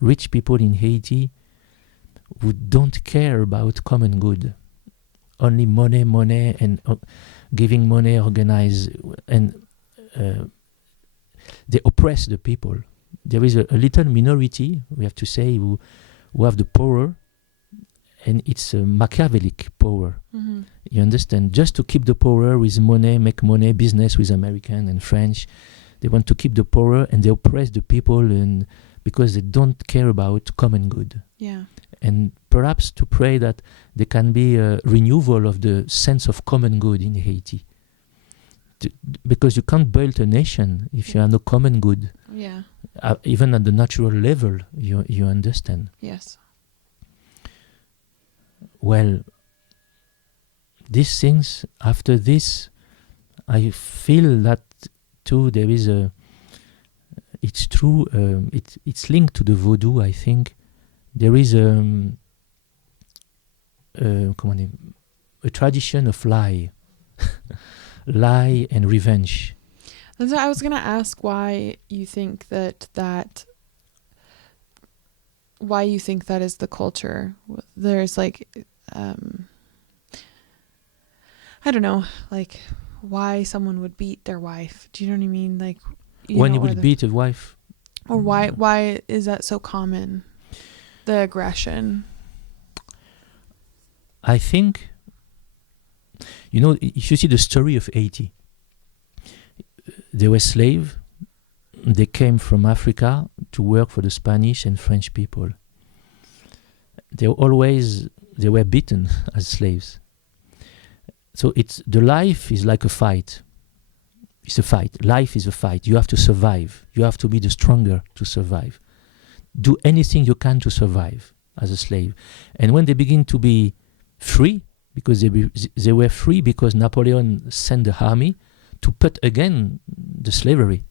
rich people in Haiti who don't care about common good. Only money, and giving money, organize, and they oppress the people. There is a little minority, we have to say, who have the power, and it's a Machiavellic power. Mm-hmm. You understand? Just to keep the power with money, make money, business with American and French. They want to keep the power, and they oppress the people, and because they don't care about common good. Yeah. And perhaps to pray that there can be a renewal of the sense of common good in Haiti. Because you can't build a nation if you have no common good. Yeah. Even at the natural level, you understand. Yes. Well, these things, after this, I feel that too there is it's true, it's linked to the voodoo, I think. There is a tradition of lie and revenge. And so I was going to ask why you think that is the culture. There's like, I don't know, like why someone would beat their wife. Do you know what I mean? Like, when you would beat a wife. Or why is that so common? The aggression. I think, if you see the story of Haiti, they were slaves. They came from Africa to work for the Spanish and French people. They were beaten as slaves. So the life is like a fight. It's a fight. Life is a fight. You have to survive. You have to be the stronger to survive. Do anything you can to survive as a slave. And when they begin to be free, because they were free because Napoleon sent the army to put again the slavery.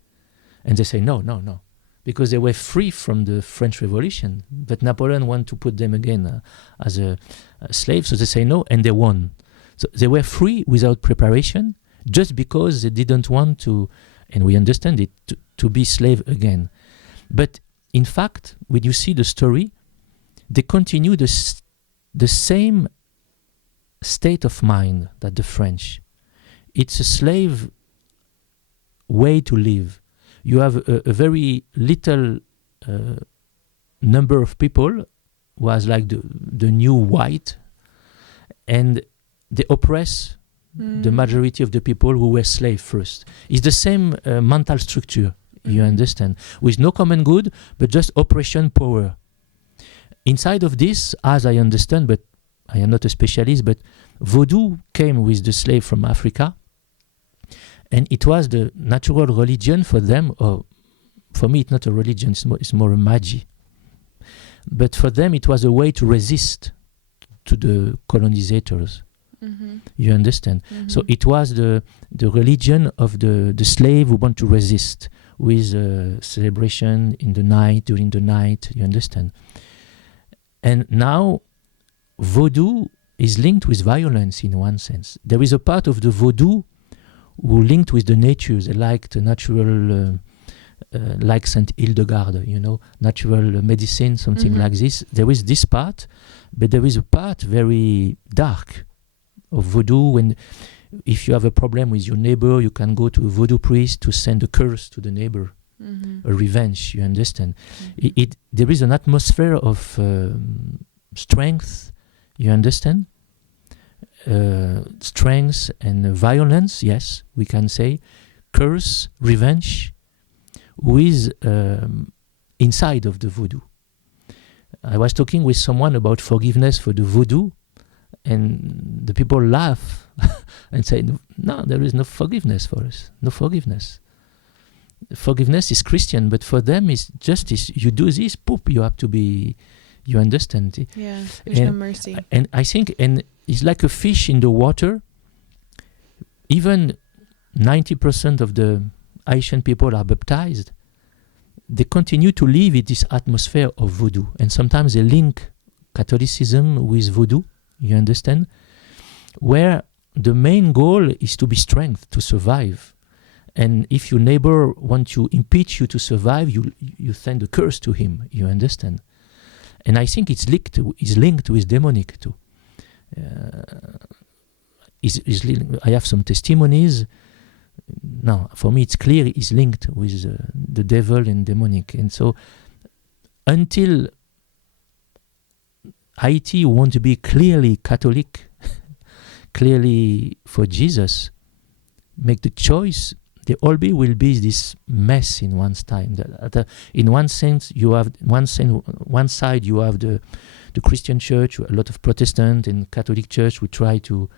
And they say, no. Because they were free from the French Revolution. But Napoleon wanted to put them again as a slave. So they say no, and they won. So they were free without preparation, just because they didn't want to, and we understand it, to be slave again. But in fact, when you see the story, they continue the same state of mind that the French. It's a slave way to live. You have a very little number of people was like the new white, and they oppress the majority of the people who were slaves first. It's the same mental structure, you understand, with no common good, but just oppression power. Inside of this, as I understand, but I am not a specialist, but voodoo came with the slave from Africa, and it was the natural religion for them, or for me it's not a religion, it's more a magic. But for them it was a way to resist to the colonizators. You understand? So it was the religion of the slave who want to resist with celebration in the night, during the night, you understand? And now voodoo is linked with violence in one sense. There is a part of the voodoo who linked with the nature, like the natural, like Saint Hildegard, you know, natural medicine, something like this. There is this part, but there is a part very dark of voodoo. When if you have a problem with your neighbor, you can go to a voodoo priest to send a curse to the neighbor, a revenge, you understand? There is an atmosphere of strength, you understand? Strength and violence, yes, we can say, curse, revenge, with inside of the voodoo. I was talking with someone about forgiveness for the voodoo, and the people laugh and say, no, there is no forgiveness for us, no forgiveness. Forgiveness is Christian, but for them it's justice. You do this, poop, you have to be, you understand? Yeah, there's no mercy. And I think, and it's like a fish in the water. Even 90% of the Haitian people are baptized. They continue to live in this atmosphere of voodoo. And sometimes they link Catholicism with voodoo, you understand? Where the main goal is to be strength, to survive. And if your neighbor wants to impeach you to survive, you send a curse to him, you understand? And I think it's linked with demonic too. I have some testimonies. No, for me it's clear it's linked with the devil and demonic. And so until Haiti want to be clearly Catholic, clearly for Jesus, make the choice, there will be this mess in one's time. In one sense, you have one side you have the Christian church, a lot of Protestant and Catholic church who try to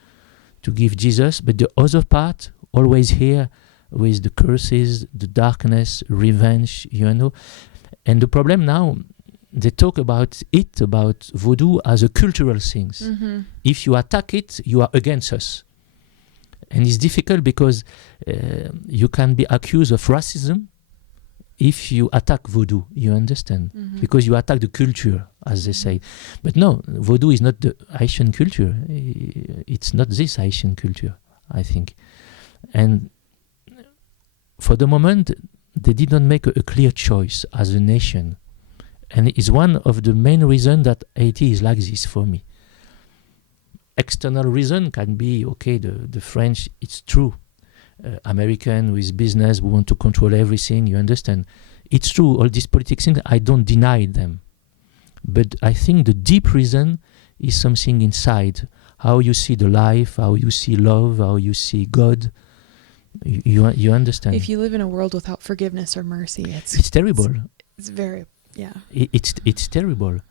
give Jesus, but the other part always here with the curses, the darkness, revenge, you know. And the problem now, they talk about voodoo as a cultural thing. If you attack it, you are against us. And it's difficult because you can be accused of racism if you attack voodoo, you understand? Because you attack the culture, as they say. But no, voodoo is not the Haitian culture. It's not this Haitian culture, I think. And for the moment, they did not make a clear choice as a nation. And it's one of the main reasons that Haiti is like this for me. External reason can be, okay, the French, it's true. American with business, we want to control everything, you understand? It's true, all these politics things, I don't deny them. But I think the deep reason is something inside. How you see the life, how you see love, how you see God. You understand? If you live in a world without forgiveness or mercy, it's terrible. It's very, yeah. It's terrible.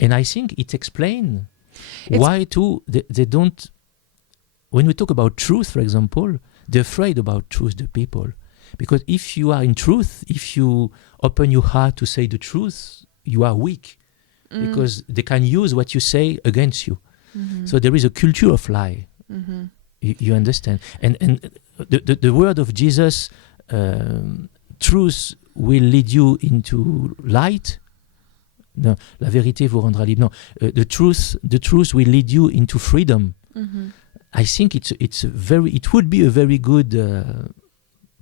And I think it explains why too they don't, when we talk about truth, for example, they're afraid about truth, the people. Because if you are in truth, if you open your heart to say the truth, you are weak. Because they can use what you say against you. So there is a culture of lie. You understand? And the word of Jesus, truth will lead you into light. No, la vérité vous rendra libre. No, the truth will lead you into freedom. I think it would be a very good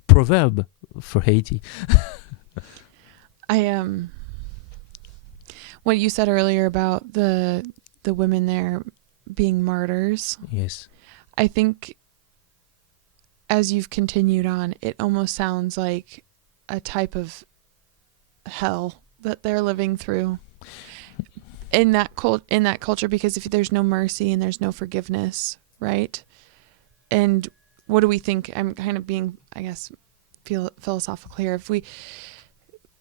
proverb for Haiti. What you said earlier about the women there being martyrs. Yes. I think as you've continued on, it almost sounds like a type of hell that they're living through in that culture, because if there's no mercy and there's no forgiveness, right? And what do we think? I'm kind of being, I guess, philosophical here.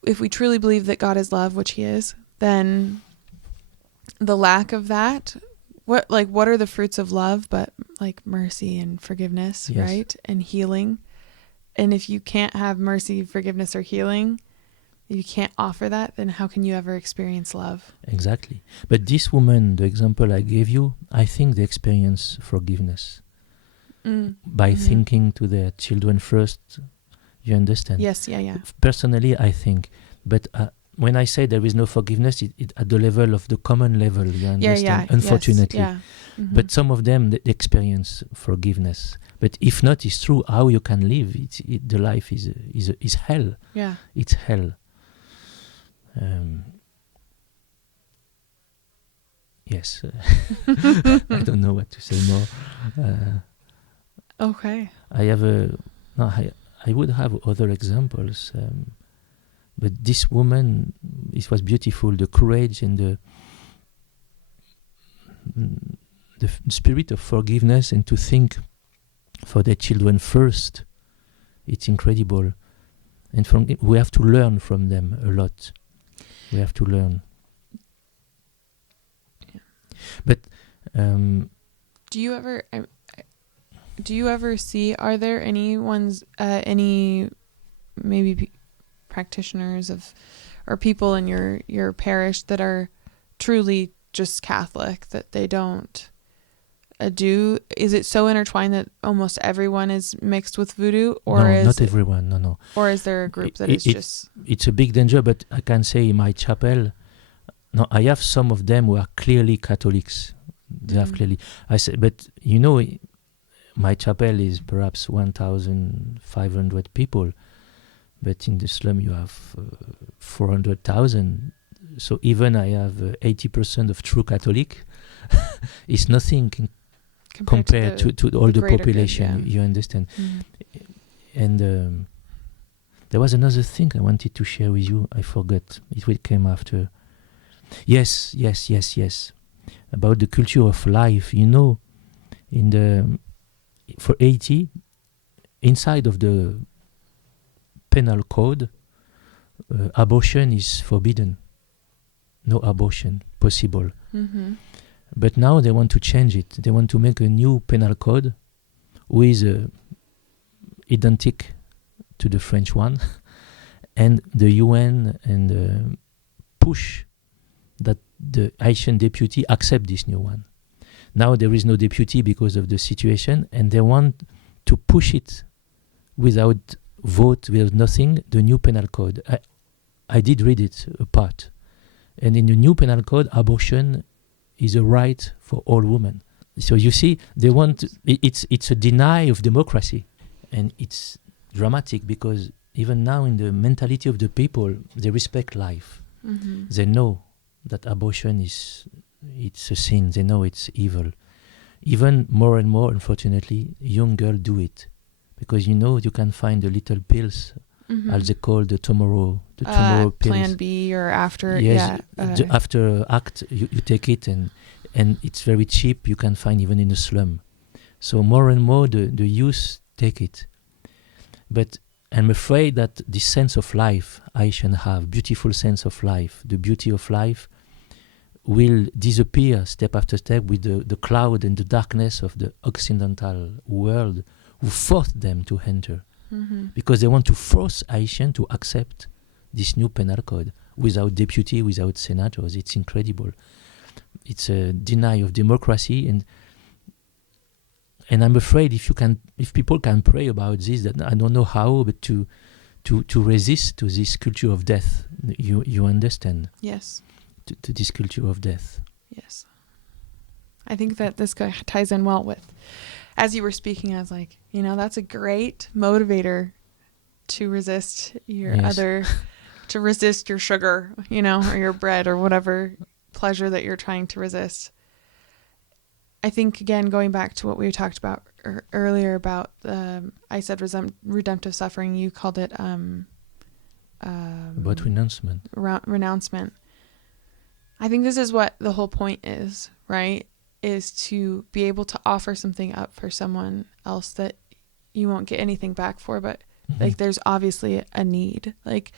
If we truly believe that God is love, which he is, then the lack of that, what are the fruits of love but like mercy and forgiveness, Yes. right? And healing. And if you can't have mercy, forgiveness, or healing, if you can't offer that, then how can you ever experience love? Exactly. But this woman, the example I gave you, I think they experience forgiveness by thinking to their children first. You understand? Yes, yeah. Personally, I think. But when I say there is no forgiveness, it at the level of the common level, you understand? Yeah. Unfortunately. Yes, yeah. But some of them, they experience forgiveness. But if not, it's true. How you can live? The life is hell. Yeah. It's hell. Yes. I don't know what to say more. Okay. I would have other examples, but this woman, it was beautiful. The courage and the spirit of forgiveness, and to think for their children first. It's incredible, and we have to learn from them a lot. We have to learn. Yeah. But do you ever see, are there any maybe practitioners or people in your parish that are truly just Catholic, that they don't do? Is it so intertwined that almost everyone is mixed with voodoo, or no, not everyone. No. Or is there a group that is just? It's a big danger, but I can say in my chapel, no, I have some of them who are clearly Catholics. They have clearly. I say, but my chapel is perhaps 1,500 people, but in the slum you have 400,000. So even I have 80% of true Catholic. It's nothing compared to all the population. Good, yeah. You understand? And there was another thing I wanted to share with you. I forgot. It came after. Yes. About the culture of life. For Haiti, inside of the penal code, abortion is forbidden. No abortion possible. Mm-hmm. But now they want to change it. They want to make a new penal code with identical to the French one, and the UN and push that the Haitian deputy accept this new one. Now there is no deputy because of the situation, and they want to push it without vote, without nothing, the new penal code. I did read it apart. And in the new penal code, abortion is a right for all women. So you see, they want, it's a deny of democracy. And it's dramatic because even now in the mentality of the people, they respect life. Mm-hmm. They know that abortion it's a sin. They know it's evil. Even more and more, unfortunately, young girls do it. Because you can find the little pills, as they call the tomorrow pills. Plan B or after. Yes, yeah. After act, you take it and it's very cheap. You can find even in the slum. So more and more the youth take it. But I'm afraid that this sense of life Haitian have, beautiful sense of life, the beauty of life, will disappear step after step with the cloud and the darkness of the Occidental world who forced them to enter. Mm-hmm. Because they want to force Haitian to accept this new penal code without deputy, without senators. It's incredible. It's a denial of democracy, and I'm afraid if people can pray about this, that I don't know how, but to resist to this culture of death. You understand? Yes. To this culture of death. Yes. I think that this ties in well with, as you were speaking, I was like, that's a great motivator to resist your to resist your sugar, or your bread or whatever pleasure that you're trying to resist. I think, again, going back to what we talked about earlier about, I said redemptive suffering, you called it about renouncement. Renouncement. I think this is what the whole point is, right? is to be able to offer something up for someone else that you won't get anything back for, but like there's obviously a need. Like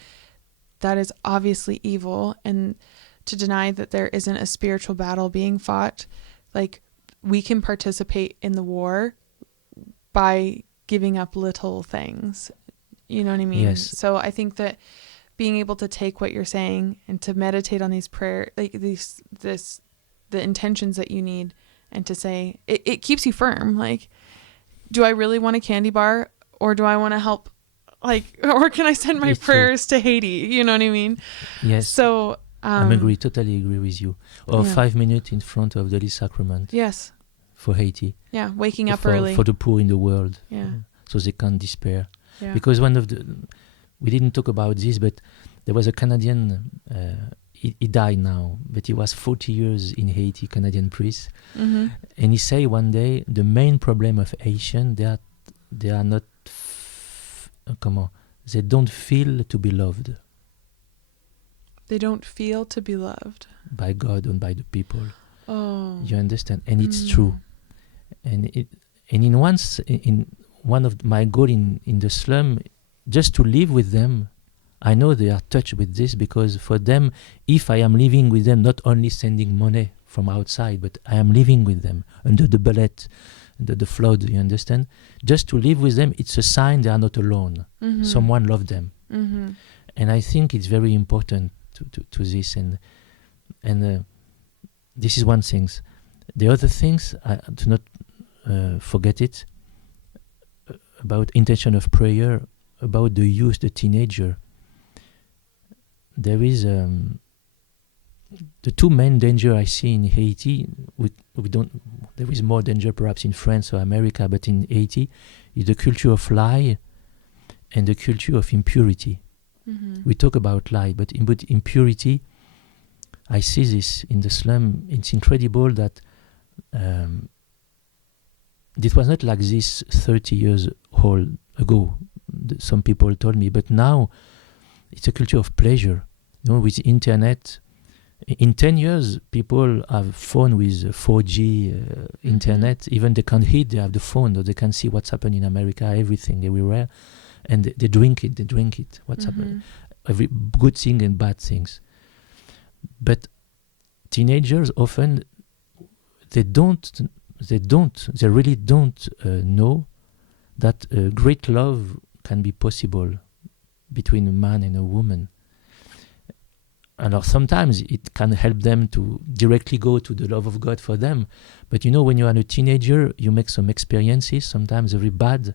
that is obviously evil, and to deny that there isn't a spiritual battle being fought, like we can participate in the war by giving up little things. You know what I mean? Yes. So I think that being able to take what you're saying and to meditate on these prayer, like the intentions that you need, and to say, it keeps you firm. Like, do I really want a candy bar, or do I want to help? Like, or can I send my It's prayers to Haiti? You know what I mean? Yes. So, totally agree with you. Or Yeah. 5 minutes in front of the Daily Sacrament yes. for Haiti. Yeah. Waking up for, early. For the poor in the world. Yeah. So they can't despair. Yeah. Because we didn't talk about this, but there was a Canadian, he died now, but he was 40 years in Haiti, Canadian priest. Mm-hmm. And he said one day, the main problem of Haitian, they are not, they don't feel to be loved They don't feel to be loved. by God and by the people. Oh. You understand? And it's true. And in one of my goal in the slum, just to live with them, I know they are touched with this, because for them, if I am living with them, not only sending money from outside, but I am living with them under the bullet, under the flood, you understand? Just to live with them, it's a sign they are not alone. Mm-hmm. Someone loved them. Mm-hmm. And I think it's very important to this. And this is one thing. The other things, do not forget it, about intention of prayer, about the youth, the teenager. There is the two main danger I see in Haiti. We don't. There is more danger perhaps in France or America, but in Haiti, is the culture of lie and the culture of impurity. Mm-hmm. We talk about lie, but impurity. I see this in the slum. It's incredible that this was not like this 30 years old ago. Some people told me, but now it's a culture of pleasure. You know, with internet, in 10 years, people have phone with 4G internet. Even they can't hit, they have the phone, or they can see what's happening in America, everything, everywhere. And they drink it, what's happening. Every good thing and bad things. But teenagers often, they really don't know that great love can be possible between a man and a woman. And sometimes it can help them to directly go to the love of God for them. But you know, when you are a teenager, you make some experiences, sometimes very bad.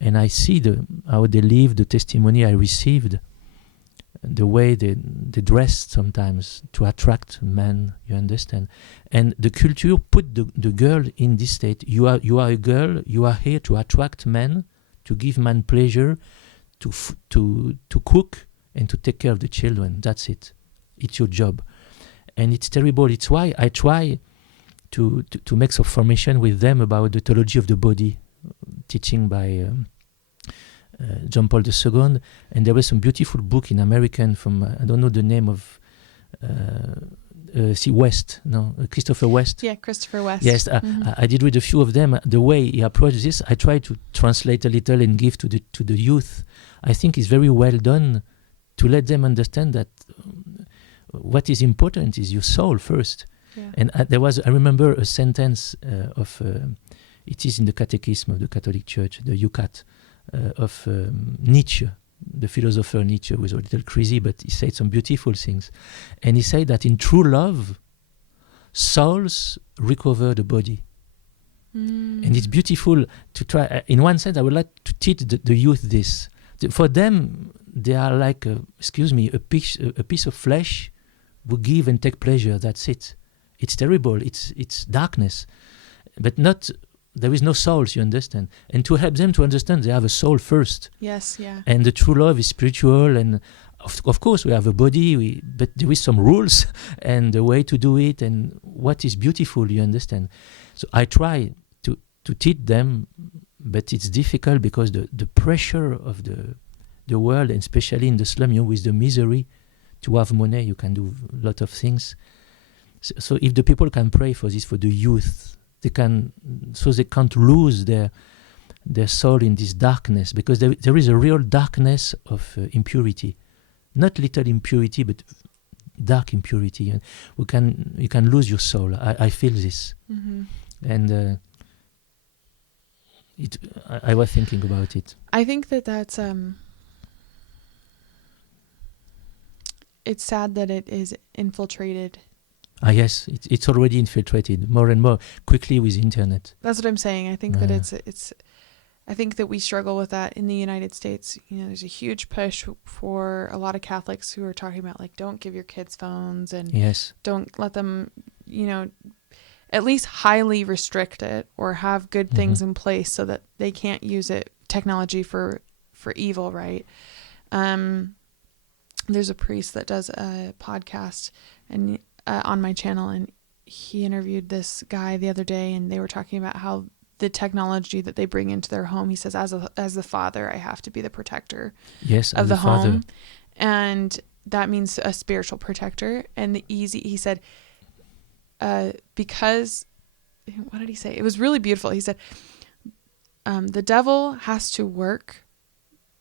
And I see how they live, the testimony I received, the way they dressed sometimes to attract men, you understand. And the culture put the girl in this state. You are a girl, you are here to attract men, to give man pleasure, to cook, and to take care of the children. That's it. It's your job. And it's terrible. It's why I try to make some formation with them about the theology of the body, teaching by John Paul II. And there was some beautiful book in American from, I don't know the name of, Christopher West. Yeah, Christopher West. Yes, I did read a few of them. The way he approached this, I try to translate a little and give to the youth. I think it's very well done to let them understand that what is important is your soul first. Yeah. And I remember a sentence of, it is in the Catechism of the Catholic Church, the UCAT, of Nietzsche, the philosopher Nietzsche, who was a little crazy, but he said some beautiful things. And he said that in true love, souls recover the body. And it's beautiful to try. In one sense, I would like to teach the youth this. For them, they are like, a piece of flesh who give and take pleasure. That's it. It's terrible. It's darkness. But there is no souls, you understand. And to help them to understand, they have a soul first. Yes, yeah. And the true love is spiritual. And of course, we have a body, but there is some rules and the way to do it and what is beautiful, you understand. So I try to teach them, but it's difficult because the pressure of the world, and especially in the slum, with the misery, to have money, you can do a lot of things. So if the people can pray for this, for the youth, they can't lose their soul in this darkness, because there is a real darkness of impurity, not little impurity, but dark impurity, and you can lose your soul. I feel this, and I was thinking about it. I think that's it's sad that it is infiltrated. Yes, it's already infiltrated more and more quickly with internet. That's what I'm saying. I think that it's. I think that we struggle with that in the United States. You know, there's a huge push for a lot of Catholics who are talking about, like, don't give your kids phones and don't let them, you know, at least highly restrict it or have good things in place so that they can't use technology for evil, right? There's a priest that does a podcast and on my channel, and he interviewed this guy the other day, and they were talking about how the technology that they bring into their home, he says, as the father, I have to be the protector of the home. And that means a spiritual protector. And he said, because, what did he say? It was really beautiful. He said, the devil has to work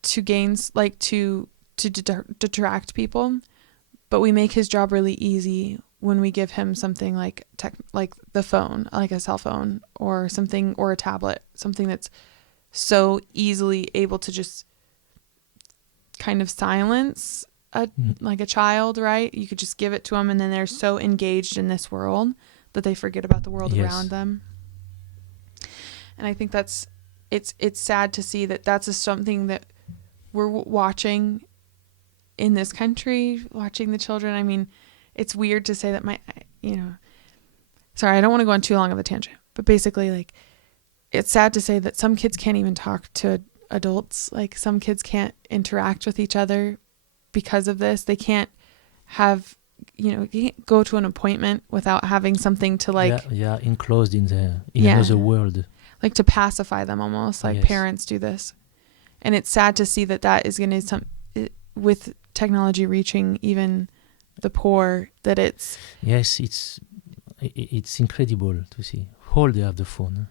to gain, like to detract people, but we make his job really easy when we give him something like the phone, like a cell phone or something, or a tablet, something that's so easily able to just kind of silence like a child, right? You could just give it to them, and then they're so engaged in this world that they forget about the world around them. And I think it's sad to see that that's something that we're watching in this country, watching the children. I mean, it's weird to say that sorry, I don't want to go on too long of a tangent, but basically, like, it's sad to say that some kids can't even talk to adults. Like, some kids can't interact with each other because of this. They can't you can't go to an appointment without having something to enclosed in another world. Like, to pacify them almost, like parents do this. And it's sad to see that is going to with technology reaching even the poor, that it's it's incredible to see. All they have the phone,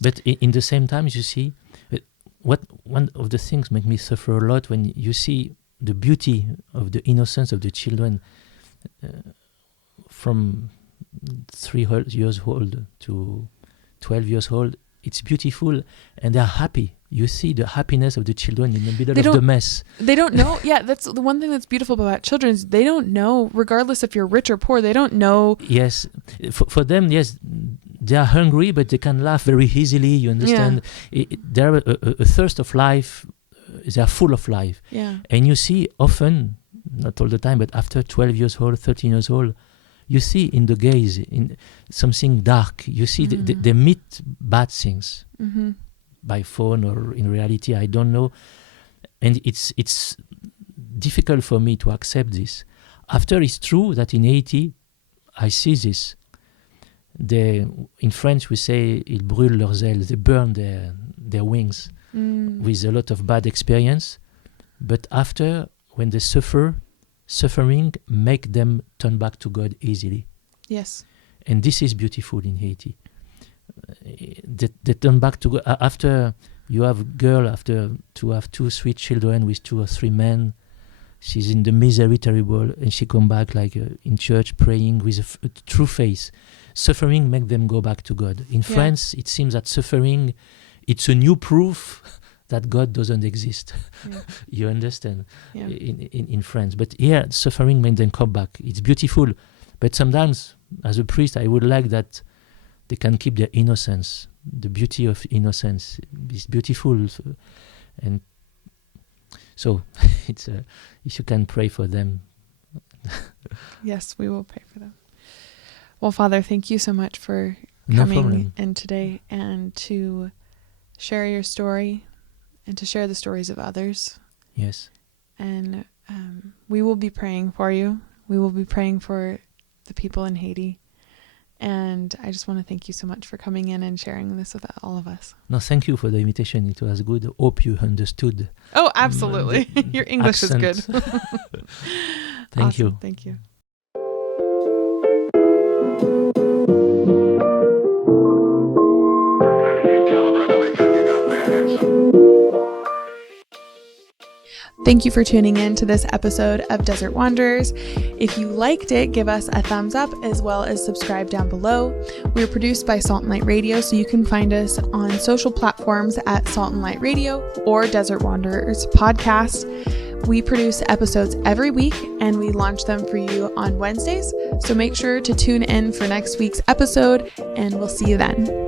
but in the same time, you see, one of the things make me suffer a lot when you see the beauty of the innocence of the children from 3 years old to 12 years old. It's beautiful, and they're happy. You see the happiness of the children in the middle of the mess. They don't know. Yeah, that's the one thing that's beautiful about children is they don't know, regardless if you're rich or poor, they don't know. Yes, for them, yes, they are hungry, but they can laugh very easily. You understand? They're a thirst of life. They are full of life. Yeah. And you see often, not all the time, but after 12 years old, 13 years old, you see in the gaze in something dark. You see they meet bad things by phone or in reality, I don't know. And it's difficult for me to accept this. After, it's true that in Haiti, I see this. In French we say, ils brûlent leurs ailes. They burn their wings with a lot of bad experience. But after, when they suffering make them turn back to God easily. Yes. And this is beautiful in Haiti. They turn back to God. After you have a girl, after to have 2 sweet children with 2 or 3 men, she's in the misery terrible, and she come back like in church praying with a true faith. Suffering make them go back to God. In France, it seems that suffering, it's a new proof that God doesn't exist. Yeah. You understand? Yeah. In France. But here, suffering makes them come back. It's beautiful. But sometimes, as a priest, I would like that they can keep their innocence. The beauty of innocence is beautiful. And so, it's if you can pray for them. Yes, we will pray for them. Well, Father, thank you so much for coming in today and to share your story and to share the stories of others. Yes. And we will be praying for you. We will be praying for the people in Haiti. And I just want to thank you so much for coming in and sharing this with all of us. No, thank you for the invitation. It was good. Hope you understood. Oh, absolutely. Your English accent. Is good. Thank Awesome. you. Thank you. Thank you for tuning in to this episode of Desert Wanderers. If you liked it, give us a thumbs up as well as subscribe down below. We're produced by Salt and Light Radio, so you can find us on social platforms at Salt and Light Radio or Desert Wanderers Podcast. We produce episodes every week and we launch them for you on Wednesdays. So make sure to tune in for next week's episode and we'll see you then.